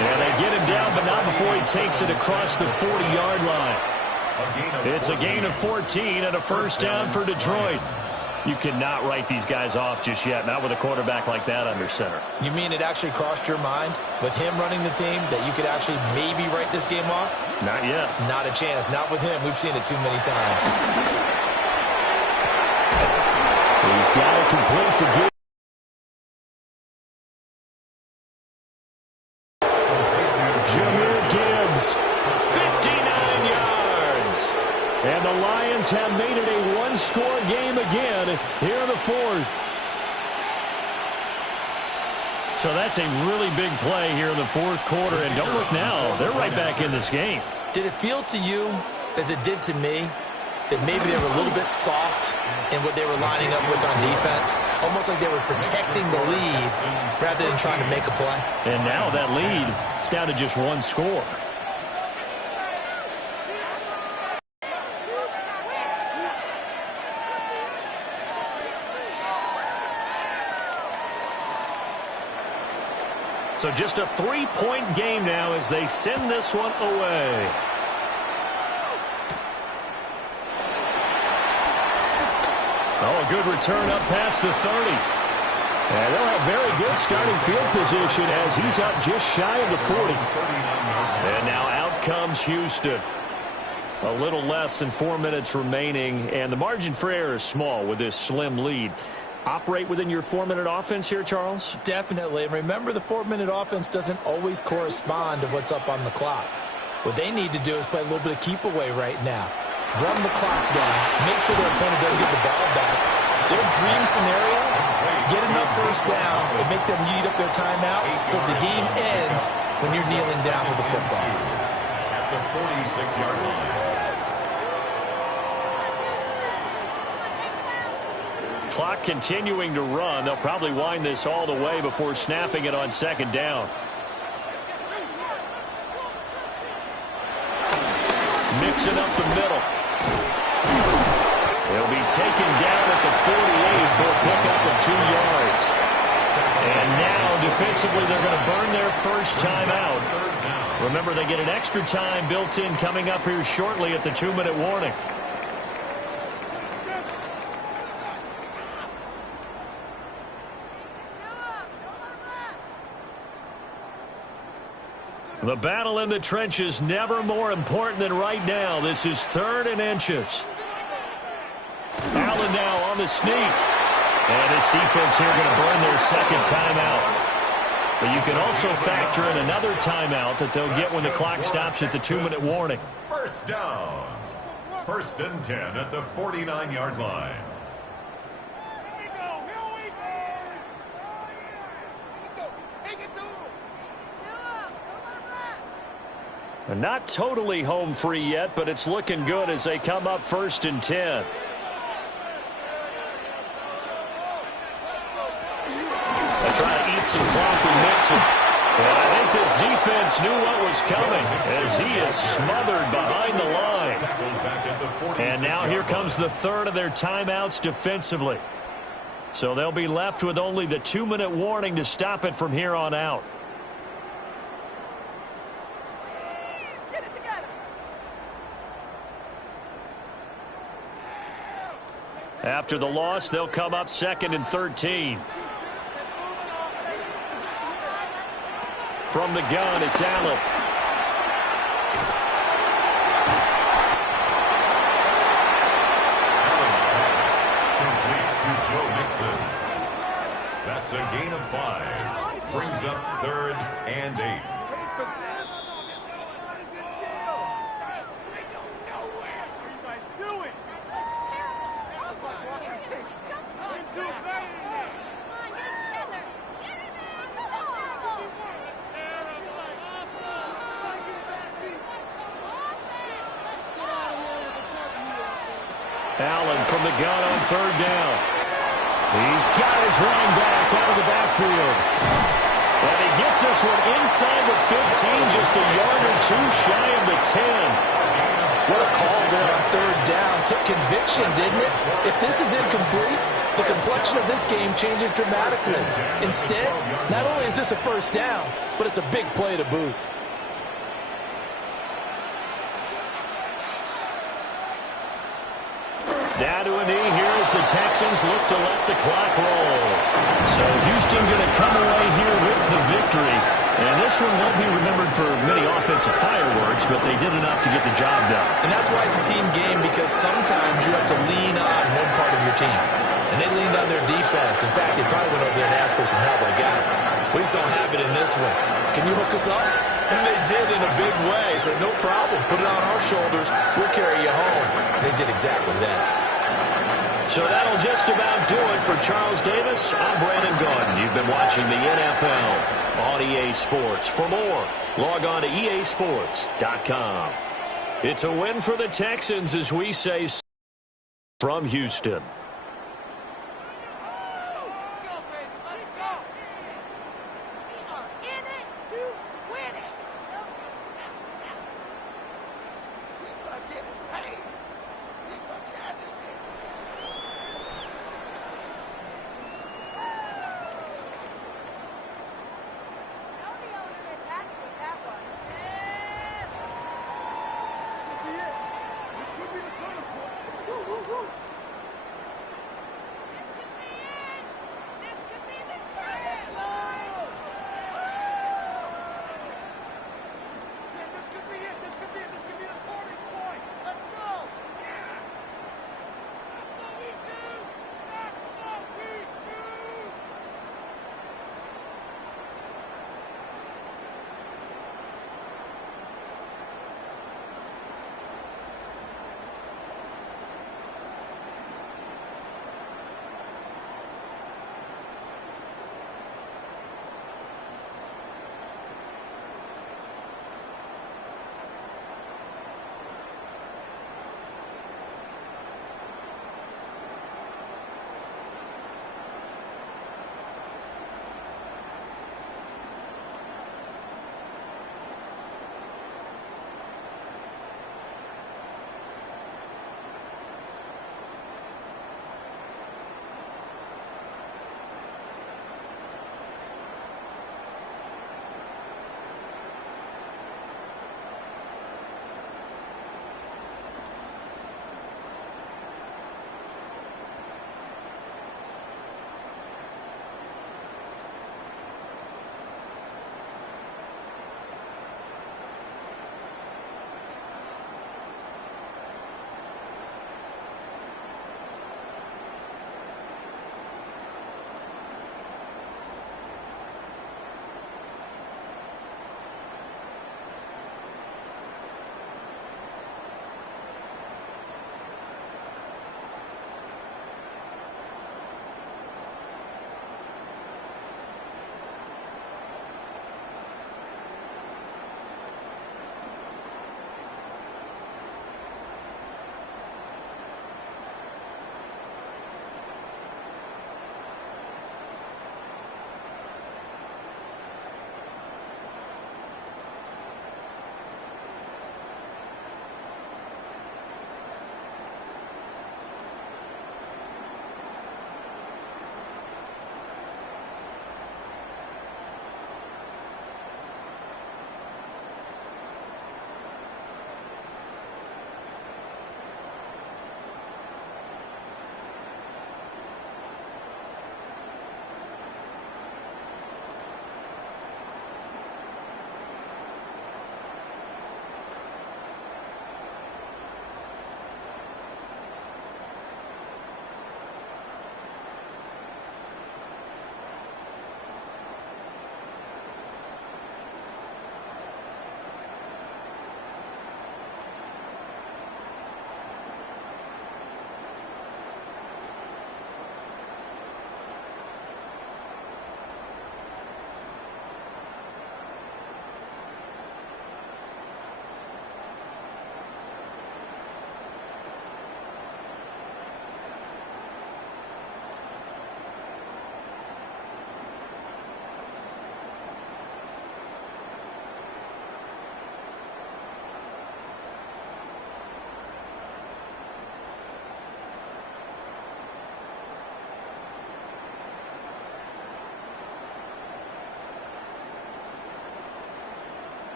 And they get him down, but not before he takes it across the 40-yard line. It's a gain of 14 and a 1st down for Detroit. You cannot write these guys off just yet, not with a quarterback like that under center. You mean it actually crossed your mind with him running the team that you could actually maybe write this game off? Not yet. Not a chance. Not with him. We've seen it too many times. He's got it complete to give. Jahmyr Gibbs, 59 yards. And the Lions have made it a 1-score game again here in the 4th. So that's a really big play here in the 4th quarter. And don't look now, they're right back in this game. Did it feel to you, as it did to me, that maybe they were a little bit soft in what they were lining up with on defense? Almost like they were protecting the lead rather than trying to make a play. And now that lead is down to just 1 score. So just a 3-point game now as they send this one away. Oh, a good return up past the 30. And they'll have very good starting field position as he's up just shy of the 40. And now out comes Houston. A little less than 4 minutes remaining, and the margin for error is small with this slim lead. Operate within your 4-minute offense here, Charles? Definitely. And remember, the 4-minute offense doesn't always correspond to what's up on the clock. What they need to do is play a little bit of keep away right now. Run the clock down. Make sure their opponent doesn't get the ball back. Their dream scenario, get enough first downs and make them heat up their timeouts so the game ends when you're kneeling down with the football. At the 46-yard line. Clock continuing to run. They'll probably wind this all the way before snapping it on second down. Mixing up the middle. He'll be taken down at the 48 for a pickup of 2 yards. And now, defensively, they're going to burn their first time out. Remember, they get an extra time built in coming up here shortly at the 2-minute warning. The battle in the trenches never more important than right now. This is 3rd and inches. Allen now on the sneak. And this defense here going to burn their second timeout. But you can also factor in another timeout that they'll get when the clock stops at the 2-minute warning. First down. 1st and 10 at the 49-yard line. Not totally home free yet, but it's looking good as they come up 1st and 10. They'll try to eat some clock with Mixon. And I think this defense knew what was coming as he is smothered behind the line. And now here comes the 3rd of their timeouts defensively. So they'll be left with only the 2-minute warning to stop it from here on out. After the loss, they'll come up 2nd and 13. From the gun, it's Allen. Complete to Joe Mixon. That's a gain of 5. Brings up 3rd and 8. Allen from the gun on 3rd down. He's got his running back out of the backfield. And he gets this one inside the 15, just a yard or 2 shy of the 10. What a call there on 3rd down. Took conviction, didn't it? If this is incomplete, the complexion of this game changes dramatically. Instead, not only is this a 1st down, but it's a big play to boot. Down to a knee here as the Texans look to let the clock roll. So Houston going to come away here with the victory. And this one won't be remembered for many offensive fireworks, but they did enough to get the job done. And that's why it's a team game, because sometimes you have to lean on one part of your team. And they leaned on their defense. In fact, they probably went over there and asked for some help. Like, guys, we just don't have it in this one. Can you hook us up? And they did in a big way. So no problem. Put it on our shoulders. We'll carry you home. And they did exactly that. So that'll just about do it for Charles Davis. I'm Brandon Gaudin. You've been watching the NFL on EA Sports. For more, log on to easports.com. It's a win for the Texans, as we say, from Houston.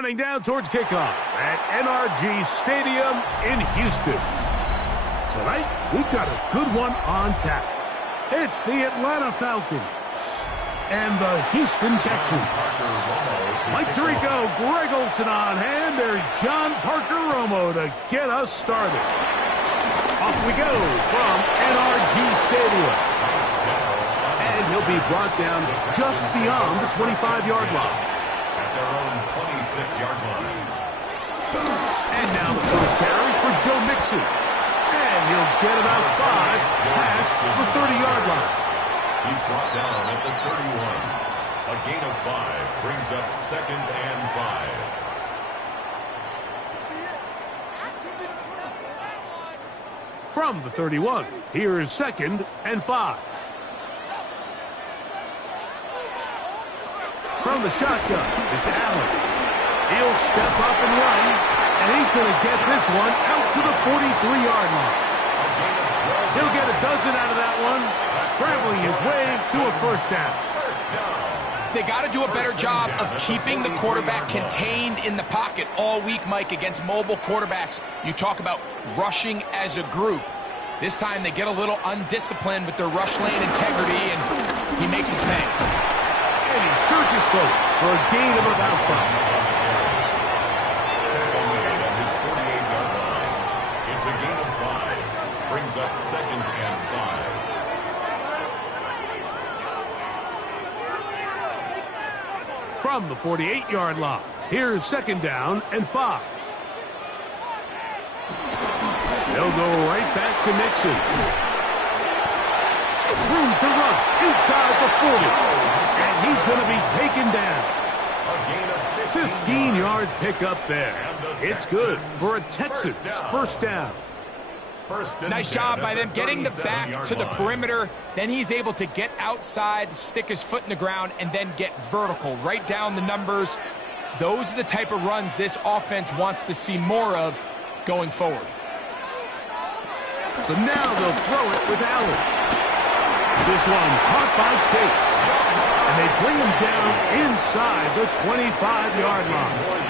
Counting down towards kickoff at NRG Stadium in Houston. Tonight, we've got a good one on tap. It's the Atlanta Falcons and the Houston Texans. Mike Tirico, Greg Olson on hand. There's John Parker Romo to get us started. Off we go from NRG Stadium. And he'll be brought down just beyond the 25-yard line. At their own 26-yard line. And now the first carry for Joe Mixon. And he'll get about 5 past the 30-yard line. He's brought down at the 31. A gain of 5 brings up 2nd and 5. From the 31, here is 2nd and 5. From the shotgun, it's Allen. He'll step up and run, and he's going to get this one out to the 43-yard line. He'll get a dozen out of that one, traveling his way to a first down. They got to do a better job of keeping the quarterback contained in the pocket all week, Mike, against mobile quarterbacks. You talk about rushing as a group. This time they get a little undisciplined with their rush lane integrity, and he makes it pay. And he searches for it for a gain of about 5. Tackle made at his 48-yard line. It's a gain of 5. Brings up 2nd and 5. From the 48-yard line, here's 2nd down and 5. They'll go right back to Mixon. Room to run inside the 40. And he's going to be taken down. A gain of 15-yard pickup there. It's good for a Texans first down. Nice job by them getting the back to the perimeter. Then he's able to get outside, stick his foot in the ground, and then get vertical. Right down the numbers. Those are the type of runs this offense wants to see more of going forward. So now they'll throw it with Allen. This one caught by Chase. And they bring him down inside the 25-yard line.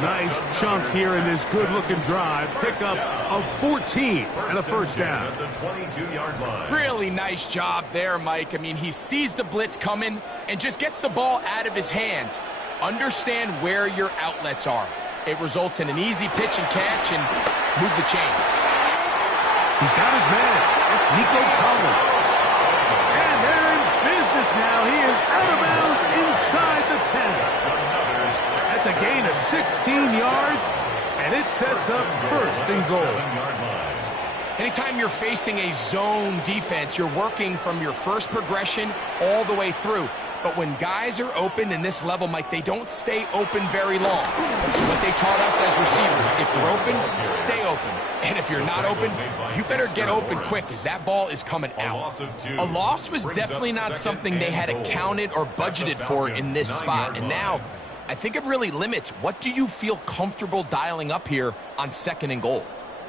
Nice chunk here in this good-looking drive. Pickup of 14 and a first down. At the 22-yard line. Really nice job there, Mike. I mean, he sees the blitz coming and just gets the ball out of his hands. Understand where your outlets are. It results in an easy pitch and catch and move the chains. He's got his man. It's Nico Collins. And they're in business now. He is out of bounds inside the 10. That's a gain of 16 yards, and it sets up 1st and goal. Anytime you're facing a zone defense, you're working from your first progression all the way through. But when guys are open in this level, Mike, they don't stay open very long. So what they taught us as receivers, if you're open, stay open. And if you're not open, you better get open quick because that ball is coming out. A loss was definitely not something they had accounted or budgeted for in this spot. And now, I think it really limits what do you feel comfortable dialing up here on 2nd and goal.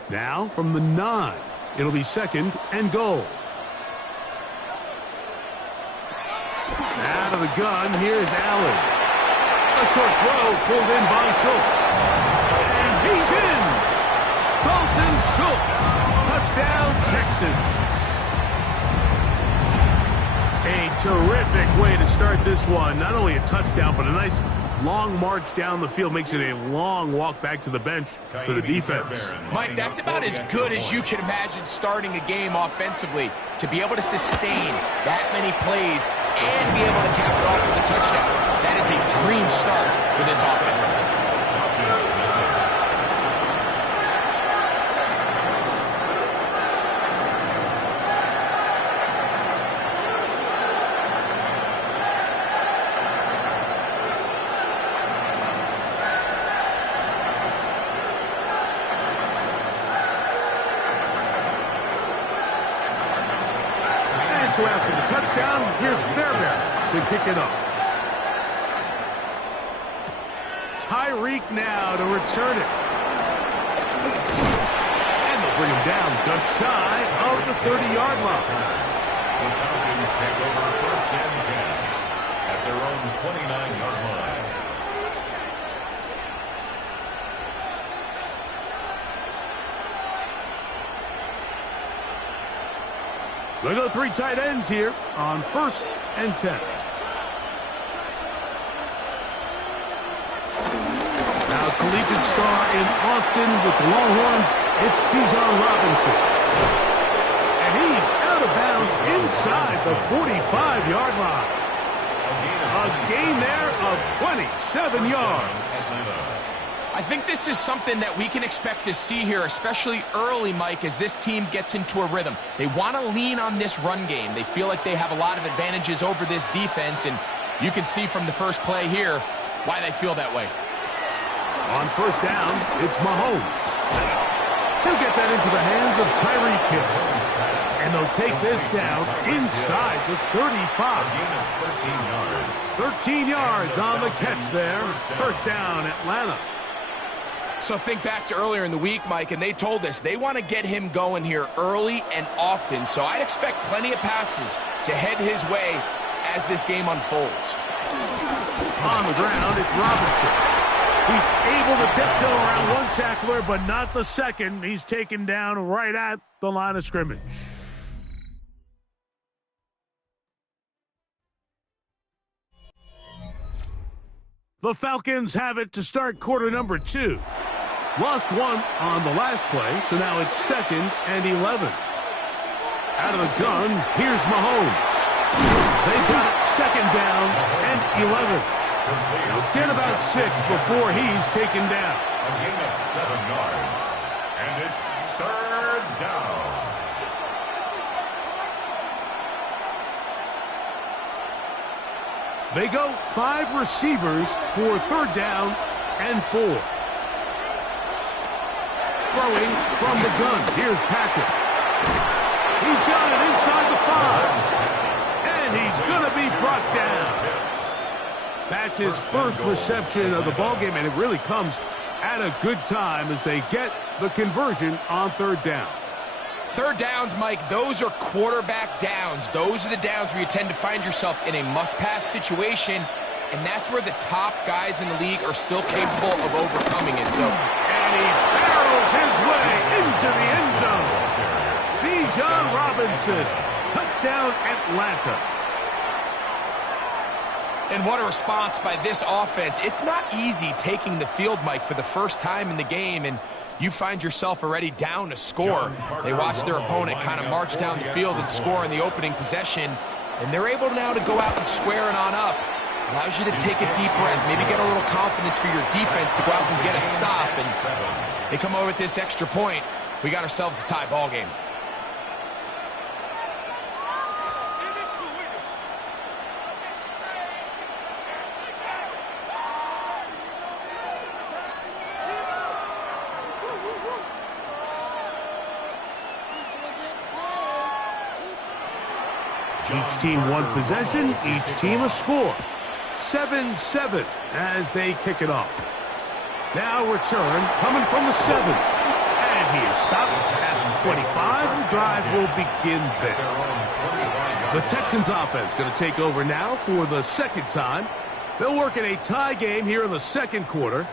Now from the 9, it'll be 2nd and goal. Out of the gun, here's Allen. A short throw pulled in by Schultz. And he's in! Dalton Schultz. Touchdown, Texans. A terrific way to start this one. Not only a touchdown, but a nice long march down the field. Makes it a long walk back to the bench for the defense. Mike, that's about as good as you can imagine starting a game offensively. To be able to sustain that many plays and be able to cap it off with a touchdown. That is a dream start for this offense. So after the touchdown, here's Fairbairn to kick it off. Tyreek now to return it. And they'll bring him down just shy of the 30-yard line. The Falcons take over 1st and 10 at their own 29-yard line. They go 3 tight ends here on 1st and 10. Now collegiate star in Austin with the Longhorns, it's Bijan Robinson. And he's out of bounds inside the 45-yard line. A gain there of 27 yards. I think this is something that we can expect to see here, especially early, Mike, as this team gets into a rhythm. They want to lean on this run game. They feel like they have a lot of advantages over this defense, and you can see from the first play here why they feel that way. On 1st down, it's Mahomes. He'll get that into the hands of Tyreek Hill. And they'll take this down inside the 35. 13 yards on the catch there. 1st down, Atlanta. So think back to earlier in the week, Mike, and they told us they want to get him going here early and often. So I'd expect plenty of passes to head his way as this game unfolds. On the ground, it's Robinson. He's able to tiptoe around one tackler, but not the second. He's taken down right at the line of scrimmage. The Falcons have it to start quarter number 2. Lost one on the last play, so now it's 2nd and 11. Out of the gun, here's Mahomes. They've got it 2nd down and 11. He'll get about 6 before he's taken down. A gain of 7 yards, and it's 3rd down. They go 5 receivers for 3rd down and 4. Throwing from the gun. Here's Patrick. He's got it inside the 5. And he's going to be brought down. That's his first reception of the ballgame, and it really comes at a good time as they get the conversion on 3rd down. 3rd downs, Mike, those are quarterback downs. Those are the downs where you tend to find yourself in a must-pass situation, and that's where the top guys in the league are still capable of overcoming it. So, and he barrels his way into the end zone. Bijan Robinson, touchdown Atlanta. And what a response by this offense. It's not easy taking the field, Mike, for the first time in the game, and you find yourself already down to score. They watch their opponent kind of march down the field and score in the opening possession, and they're able now to go out and square it on up. Allows you to take a deep breath, maybe get a little confidence for your defense to go out and get a stop, and they come over with this extra point. We got ourselves a tie ball game. Each team one possession, each team a score. 7-7 as they kick it off. Now return coming from the 7. And he is stopped at the 25. The drive will begin there. The Texans offense going to take over now for the 2nd time. They'll work in a tie game here in the 2nd quarter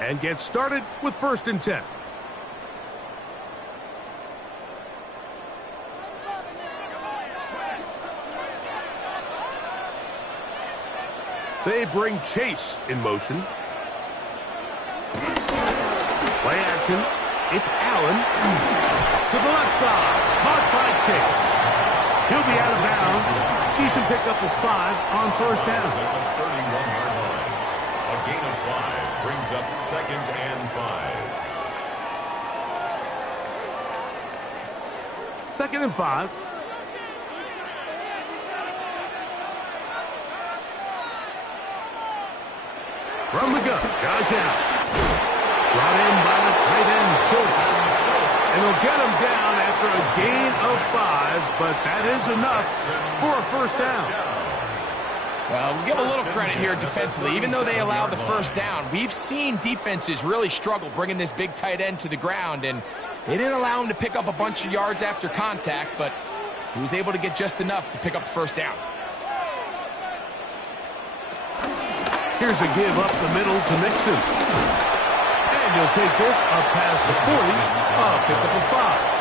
and get started with 1st and 10. They bring Chase in motion. Play action. It's Allen. To the left side. Caught by Chase. He'll be out of bounds. Decent pickup of 5 on 1st down. 31-yard line. A gain of 5 brings up 2nd and 5. 2nd and 5. From the gun, Josh Allen. Brought in by the tight end, Schultz. And they'll get him down after a gain of 5, but that is enough for a 1st down. Well, we'll give a little credit here defensively. Even though they allowed the 1st down, we've seen defenses really struggle bringing this big tight end to the ground, and they didn't allow him to pick up a bunch of yards after contact, but he was able to get just enough to pick up the 1st down. Here's a give up the middle to Mixon. And he'll take this up past the 40. Pick up a 5.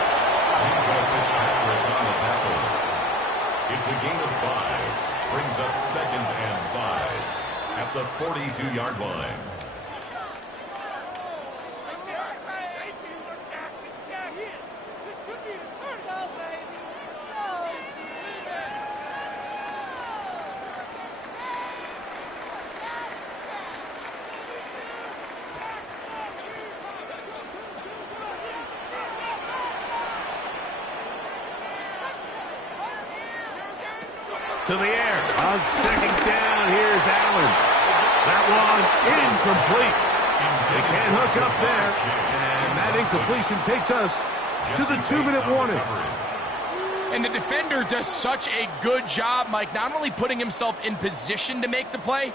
up second and 5 at the 42-yard line. To the air. On second down, here's Allen. That one incomplete. They can't hook up there. And that incompletion takes us to the 2-minute warning. And the defender does such a good job, Mike, not only putting himself in position to make the play,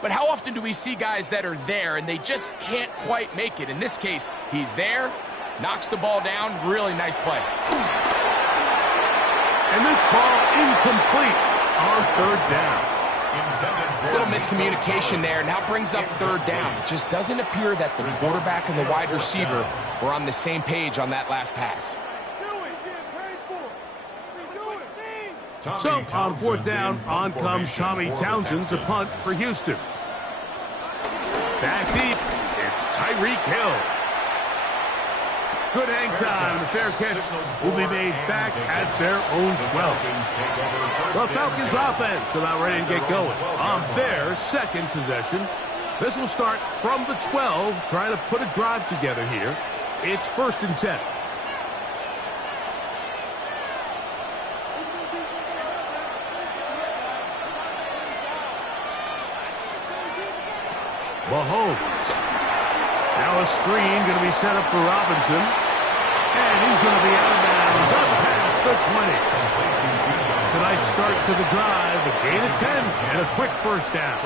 but how often do we see guys that are there and they just can't quite make it? In this case, he's there, knocks the ball down. Really nice play. And this ball incomplete on third down. Little miscommunication there. Now brings up third down. It just doesn't appear that the quarterback and the wide receiver were on the same page on that last pass. So, on fourth down, on comes Tommy Townsend to punt for Houston. Back deep, it's Tyreek Hill. Good hang time. The fair catch will be made back at their own 12. The Falcons offense about ready to get going on their second possession. This will start from the 12, trying to put a drive together here. It's 1st and 10. Mahomes. Now a screen going to be set up for Robinson. And he's going to be out of bounds up past the 20. It's a nice start to the drive. A gain of 10 and a quick first down.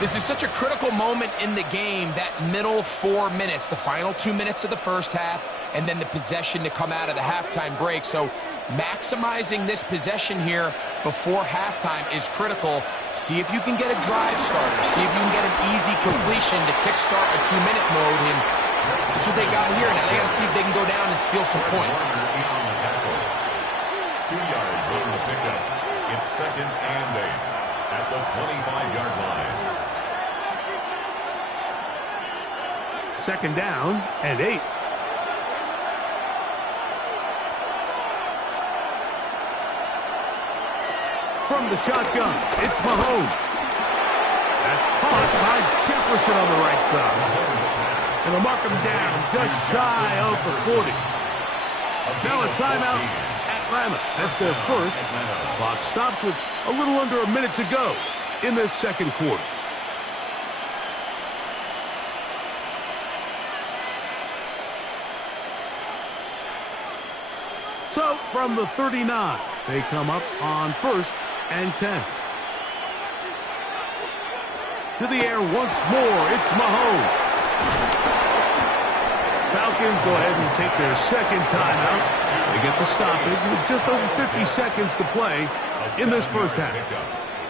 This is such a critical moment in the game, that middle 4 minutes, the final 2 minutes of the first half, and then the possession to come out of the halftime break. So maximizing this possession here before halftime is critical. See if you can get a drive starter. See if you can get an easy completion to kickstart a 2-minute mode. And that's what they got here. Now they got to see if they can go down and steal some points. 2 yards on the pickup. It's 2nd and 8 at the 25-yard line. 2nd down and 8. From the shotgun, it's Mahomes. That's caught by Jefferson on the right side. And they'll mark him down just shy of the 40. Now a timeout, Atlanta. That's their first. Clock stops with a little under a minute to go in this second quarter. So from the 39, they come up on 1st and 10. To the air once more, it's Mahomes. Falcons go ahead and take their second timeout. They get the stoppage with just over 50 seconds to play in this first half.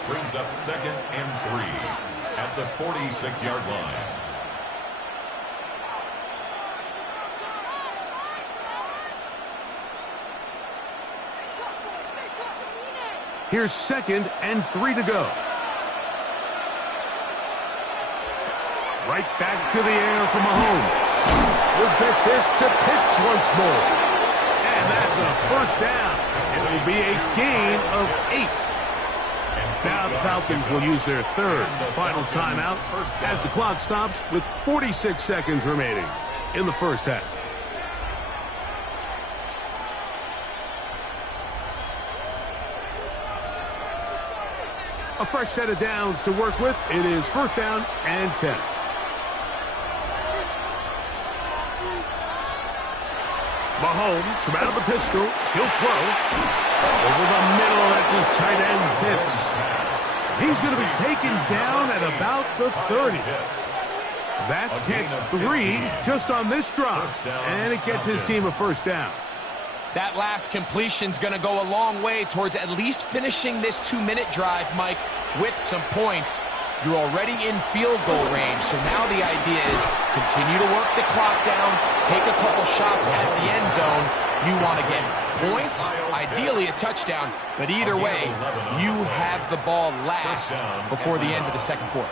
Brings up 2nd and 3 at the 46-yard line. Here's 2nd and 3 to go. Right back to the air for Mahomes. We'll get this to Pitts once more. And that's a first down. It will be a gain of 8. Now the Falcons will use their third final timeout as the clock stops with 46 seconds remaining in the first half. A fresh set of downs to work with. It is 1st down and 10. Mahomes from out of the pistol. He'll throw. Over the middle, that's his tight end, Pitts. He's going to be taken down at about the 30. That's catch 3 just on this drop. And it gets his team a first down. That last completion's going to go a long way towards at least finishing this 2-minute drive, Mike, with some points. You're already in field goal range, so now the idea is continue to work the clock down, take a couple shots at the end zone. You want to get points, ideally a touchdown, but either way, you have the ball last before the end of the second quarter.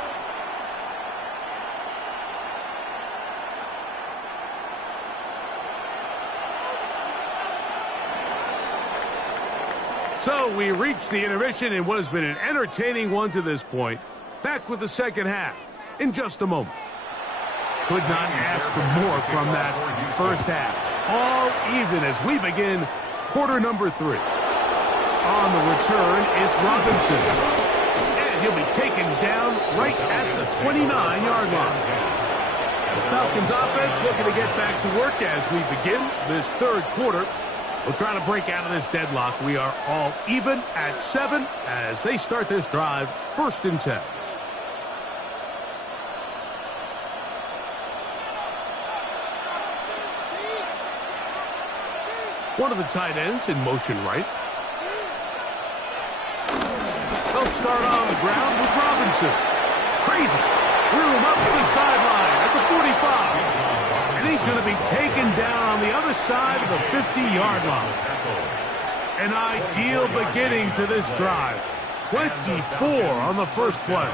So we reach the intermission in what has been an entertaining one to this point. Back with the second half in just a moment. Could not ask for more from that first half. All even as we begin quarter number 3. On the return, it's Robinson. And he'll be taken down right at the 29-yard line. The Falcons offense looking to get back to work as we begin this third quarter. We'll try to break out of this deadlock. We are all even at 7 as they start this drive, 1st and 10. One of the tight ends in motion right. They'll start on the ground with Robinson. Crazy. Room up to the sideline at the 45. And he's going to be taken down on the other side of the 50-yard line. An ideal beginning to this drive. 24 on the first play.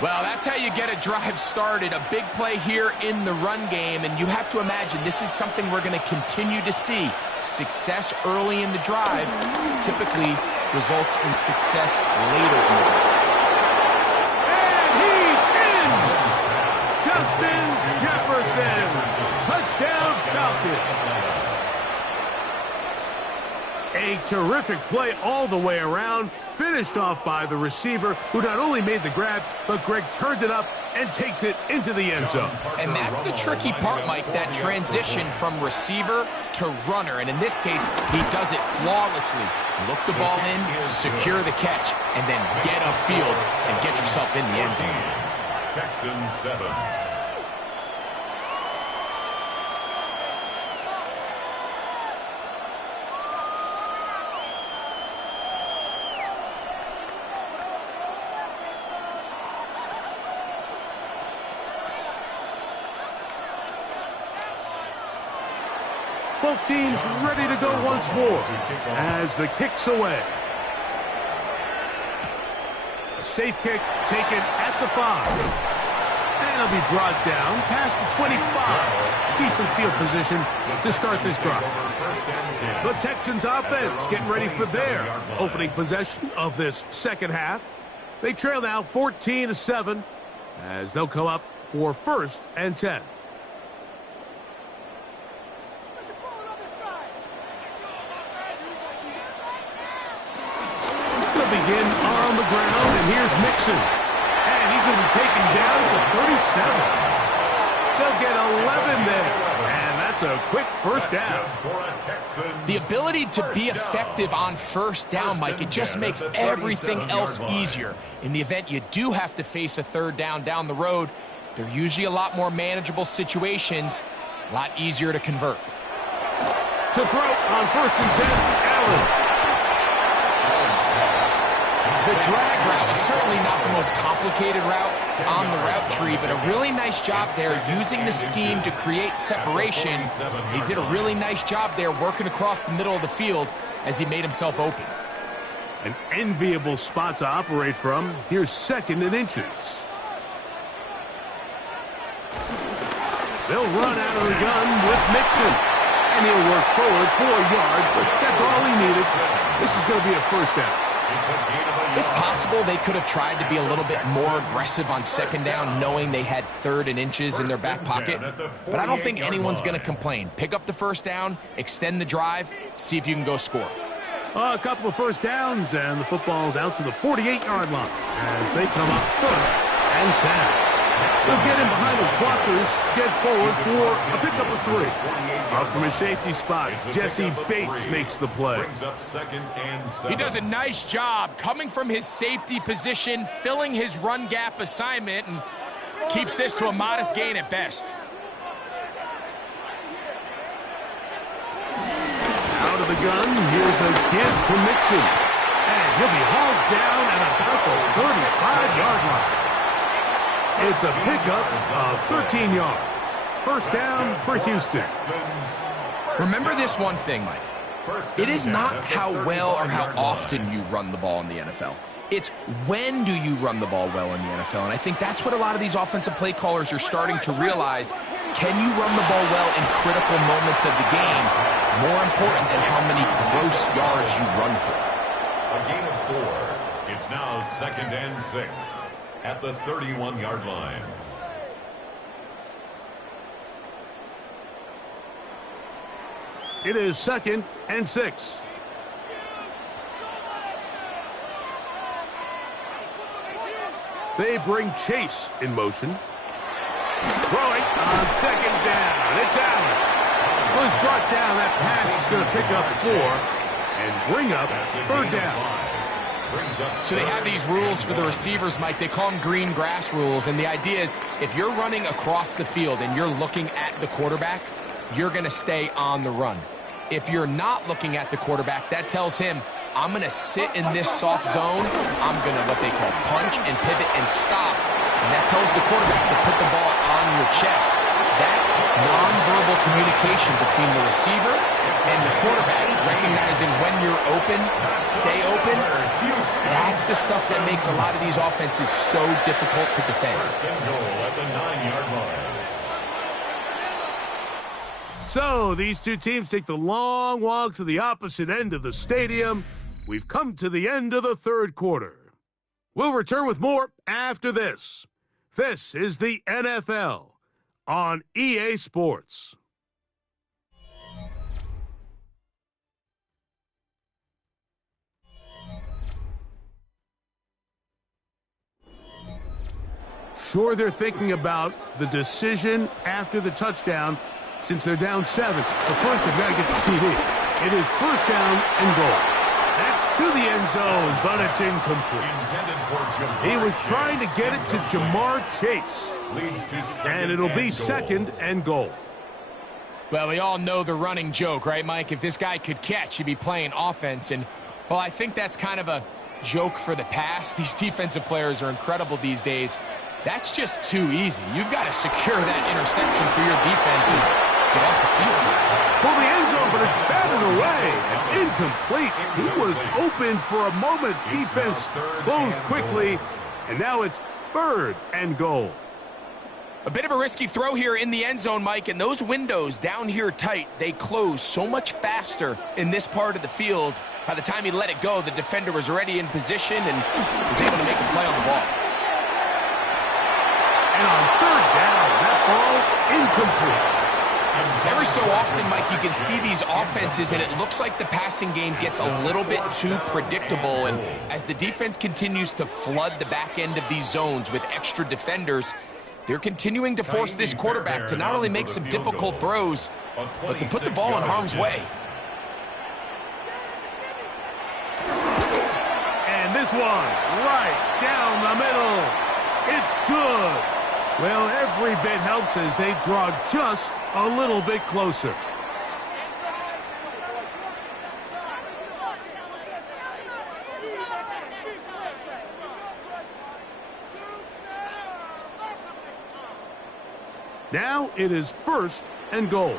Well, that's how you get a drive started. A big play here in the run game, and you have to imagine this is something we're going to continue to see. Success early in the drive typically results in success later in the drive. And he's in! Justin Jefferson! Touchdown, Falcons! A terrific play all the way around, finished off by the receiver, who not only made the grab, but Greg turned it up and takes it into the end zone. And that's the tricky part, Mike, that transition from receiver to runner. And in this case, he does it flawlessly. Look the ball in, secure the catch, and then get upfield and get yourself in the end zone. Texans 7. Both teams ready to go once more as the kick's away. A safe kick taken at the 5. And it'll be brought down past the 25. Decent field position to start this drive. The Texans offense getting ready for their opening possession of this second half. They trail now 14-7 as they'll come up for 1st and 10. Begin on the ground, and here's Mixon. And he's going to be taken down to 37. They'll get 11 there. And that's a quick first down. The ability to be effective on first down, Mike, it just makes everything else easier. In the event you do have to face a third down the road, they're usually a lot more manageable situations, a lot easier to convert. To throw on 1st and 10, Allen. The drag route is certainly not the most complicated route on the route tree, but a really nice job there using the scheme to create separation. He did a really nice job there working across the middle of the field as he made himself open. An enviable spot to operate from. Here's 2nd and inches. They'll run out of the gun with Mixon. And he'll work forward 4 yards, but that's all he needed. This is going to be a first down. It's possible they could have tried to be a little bit more aggressive on 2nd down, knowing they had 3rd and inches in their back pocket. But I don't think anyone's going to complain. Pick up the first down, extend the drive, see if you can go score. A couple of first downs, and the football's out to the 48-yard line as they come up 1st and 10. They'll get in behind those blockers, get forward for a pickup of 3. Up from his safety spot, Jesse Bates makes the play. He does a nice job coming from his safety position, filling his run gap assignment, and keeps this to a modest gain at best. Out of the gun, here's a give to Mixon. And he'll be hauled down at about the 35-yard line. It's a pickup of 13 yards. First down for Houston. Remember this one thing, Mike. It is not how well or how often you run the ball in the NFL. It's when do you run the ball well in the NFL. And I think that's what a lot of these offensive play callers are starting to realize. Can you run the ball well in critical moments of the game? More important than how many gross yards you run for. A gain of 4. It's now 2nd and 6 at the 31-yard line. It is 2nd and 6. They bring Chase in motion. Throwing on 2nd down. It's Allen. Was brought down. That pass is going to pick up 4 and bring up 3rd down. So they have these rules for the receivers, Mike. They call them green grass rules. And the idea is if you're running across the field and you're looking at the quarterback, you're going to stay on the run. If you're not looking at the quarterback, that tells him, I'm going to sit in this soft zone. I'm going to what they call punch and pivot and stop. And that tells the quarterback to put the ball on your chest. That nonverbal communication between the receiver and the quarterback, recognizing when you're open, stay open, that's the stuff that makes a lot of these offenses so difficult to defend. 1st and goal at the 9-yard line. So these two teams take the long walk to the opposite end of the stadium. We've come to the end of the 3rd quarter. We'll return with more after this. This is the NFL on EA Sports. Sure, they're thinking about the decision after the touchdown since they're down 7. But first, they've got to get the TD. It is 1st down and goal. That's to the end zone, but it's incomplete. He was trying to get it to Jamar Chase. And it'll be 2nd and goal. Well, we all know the running joke, right, Mike? If this guy could catch, he'd be playing offense. And, well, I think that's kind of a joke for the past. These defensive players are incredible these days. That's just too easy. You've got to secure that interception for your defense and get off the field. Well, the end zone, but it's batted away and incomplete. He was open for a moment. Defense closed quickly, and now it's 3rd and goal. A bit of a risky throw here in the end zone, Mike, and those windows down here tight, they close so much faster in this part of the field. By the time he let it go, the defender was already in position and was able to make a play on the ball. And on 3rd down, that ball incomplete. Every so often, Mike, you can see these offenses, and it looks like the passing game gets a little bit too predictable. And as the defense continues to flood the back end of these zones with extra defenders, they're continuing to force this quarterback to not only make some difficult throws, but to put the ball in harm's way. And this one, right down the middle. It's good. Well, every bit helps as they draw just a little bit closer. Now it is 1st and goal.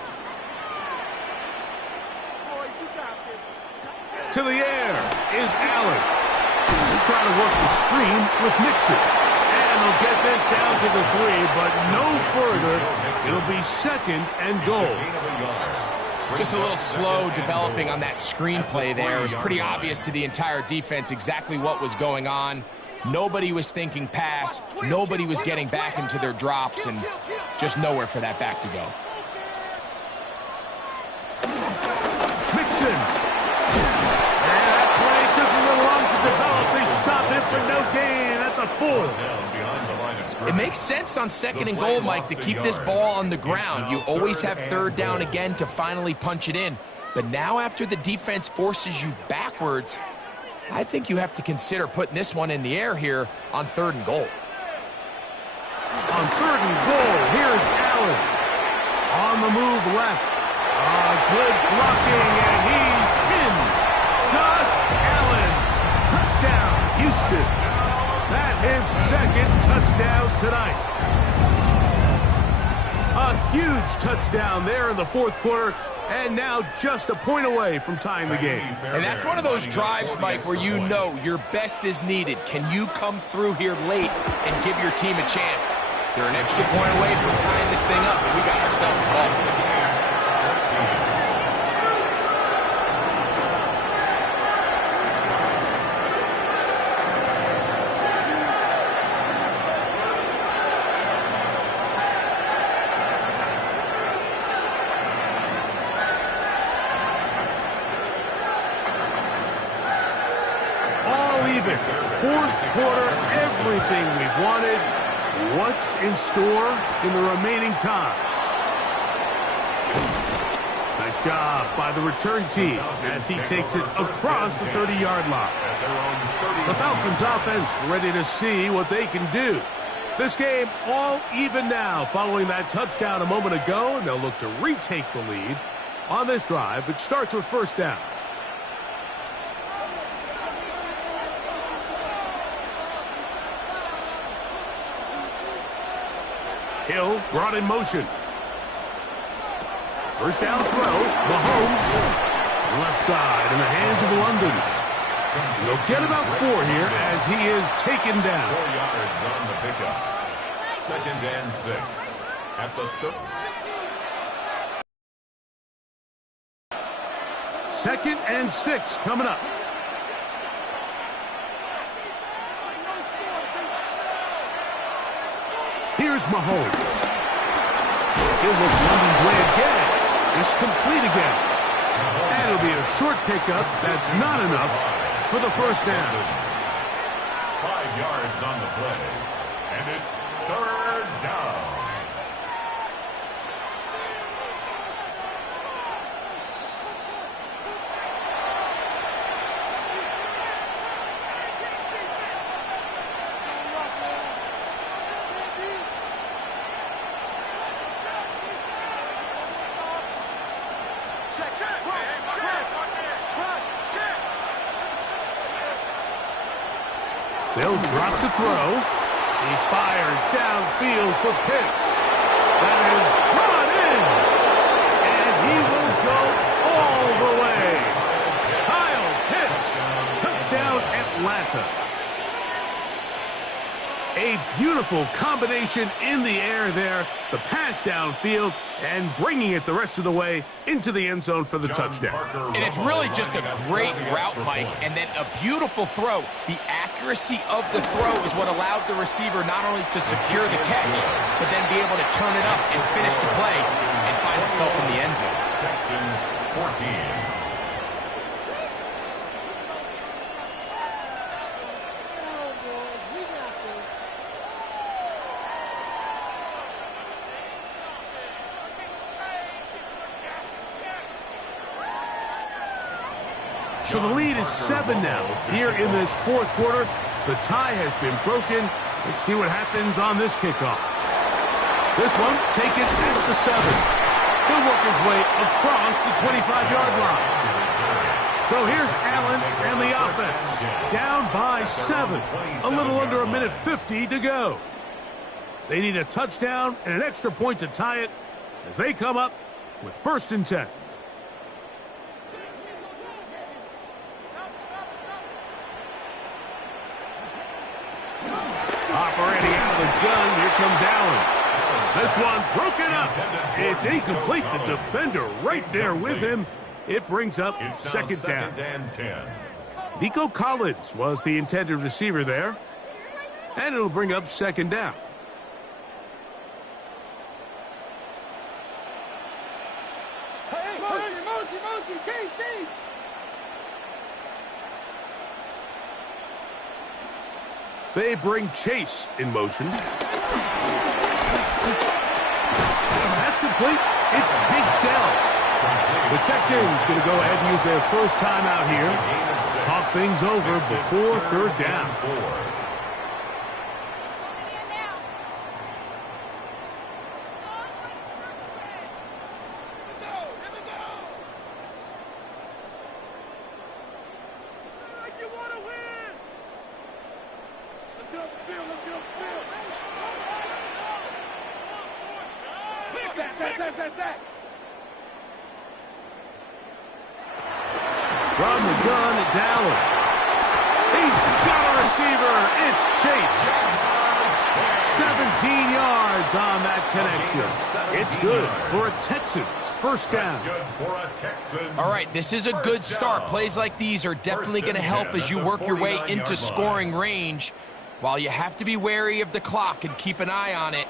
To the air is Allen. He'll try to work the screen with Mixon. And they'll get this down to the 3, but no further. It'll be 2nd and goal. Just a little slow developing on that screenplay there. It was pretty obvious to the entire defense exactly what was going on. Nobody was thinking pass. Nobody was getting back into their drops, and just nowhere for that back to go. Mixon. And that play took a little long to develop. They stopped it for no gain at the 4. It makes sense on 2nd and goal, Mike, to keep this ball on the ground. You always have 3rd down again to finally punch it in. But now after the defense forces you backwards, I think you have to consider putting this one in the air here on 3rd and goal. On 3rd and goal, here's Allen. On the move left. Good blocking, and he's in. Josh Allen. Touchdown, Houston. That his 2nd touchdown tonight. A huge touchdown there in the 4th quarter. And now just a point away from tying the game. And that's one of those drives, Mike, where you know your best is needed. Can you come through here late and give your team a chance? They're an extra point away from tying this thing up, and we got ourselves a ball. Fourth quarter, everything we've wanted. What's in store in the remaining time? Nice job by the return team as he takes it across the 30-yard line. The Falcons offense ready to see what they can do. This game all even now following that touchdown a moment ago, and they'll look to retake the lead on this drive. It starts with first down. Hill brought in motion. First down throw. Mahomes. Left side in the hands of London. He'll get about 4 here as he is taken down. 4 yards on the pickup. 2nd and 6 at the 2nd and 6 coming up. Here's Mahomes. He'll look London's way again. It's complete again. And it'll be a short pickup. That's not enough for the first down. 5 yards on the play. And it's 3rd down. They'll drop to throw. He fires downfield for Pitts. That is brought in. And he will go all the way. Kyle Pitts. Touchdown Atlanta. A beautiful combination in the air there. The pass downfield and bringing it the rest of the way into the end zone for the touchdown. And it's really just a great route, Mike, and then a beautiful throw. The accuracy of the throw is what allowed the receiver not only to secure the catch, but then be able to turn it up and finish the play and find himself in the end zone. Texans 14. So the lead is 7 now. Here in this fourth quarter, the tie has been broken. Let's see what happens on this kickoff. This one taken at the 7. He'll work his way across the 25-yard line. So here's Allen and the offense. Down by 7. A little under 1:50 to go. They need a touchdown and an extra point to tie it as they come up with 1st and 10. Operating out of the gun, here comes Allen. This one broken up. It's incomplete. The defender right there with him. It brings up 2nd down. 2nd and 10. Nico Collins was the intended receiver there. And it'll bring up 2nd down. Motion, Chase. They bring Chase in motion. That's complete. It's Tank Dell. The Texans going to go ahead and use their first time out here. Talk things over before 3rd down. From the gun, it's Allen. He's got a receiver. It's Chase. 17 yards on that connection. It's good for a Texans first down. All right, this is a good start. Plays like these are definitely going to help as you work your way into scoring range. While you have to be wary of the clock and keep an eye on it,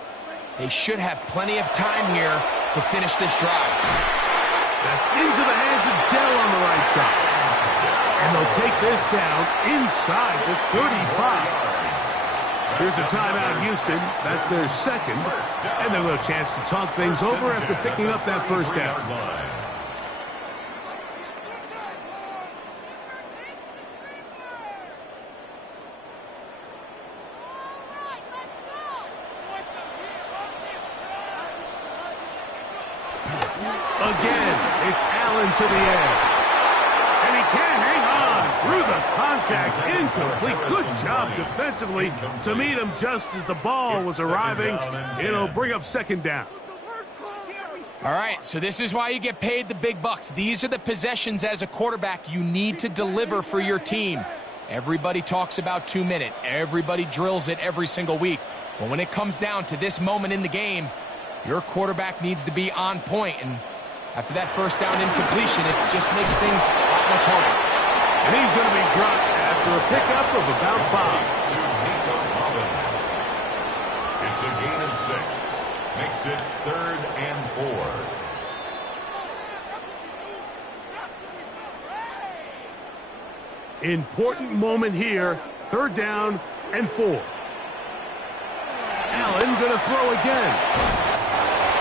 they should have plenty of time here to finish this drive. That's into the hands of Dell on the right side. And they'll take this down inside the 35. Here's a timeout, Houston. That's their second. And they'll have a chance to talk things over after picking up that first down. Again, it's Allen to the end. And he can't hang on through the contact. Incomplete. Good job defensively to meet him just as the ball was arriving. It'll bring up second down. All right, so this is why you get paid the big bucks. These are the possessions as a quarterback you need to deliver for your team. Everybody talks about 2 minutes. Everybody drills it every single week. But when it comes down to this moment in the game, your quarterback needs to be on point. And after that first down incompletion, it just makes things a lot much harder. And he's going to be dropped after a pickup of about 5. To Nico Collins. It's a gain of 6. Makes it 3rd and 4. Important moment here. 3rd down and 4. Allen going to throw again.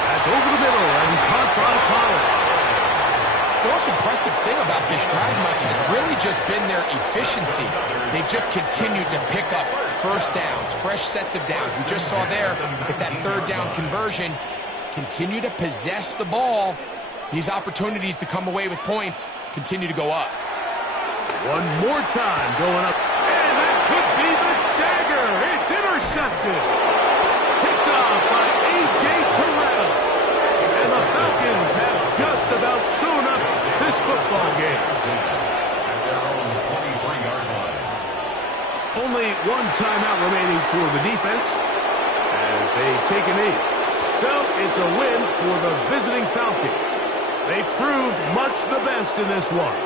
That's over the middle and caught by Collins. The most impressive thing about this drive, Mike, has really just been their efficiency. They've just continued to pick up first downs, fresh sets of downs. We just saw there with that 3rd down conversion, continue to possess the ball. These opportunities to come away with points continue to go up. One more time going up. And that could be the dagger. It's intercepted. Picked off by A.J. Terrell. And the Falcons have just about sewn up this football game. At their own 23-yard line. Only one timeout remaining for the defense as they take a knee. So it's a win for the visiting Falcons. They proved much the best in this one.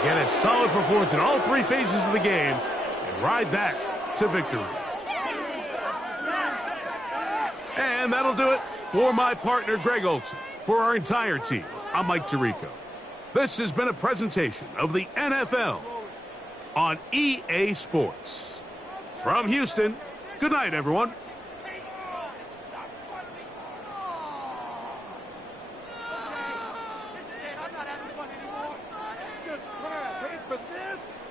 Again, a solid performance in all 3 phases of the game and ride that to victory. And that'll do it for my partner, Greg Olson. For our entire team, I'm Mike Tirico. This has been a presentation of the NFL on EA Sports. From Houston, good night, everyone. This is it. I'm not having fun anymore. Just crap. Paid for this?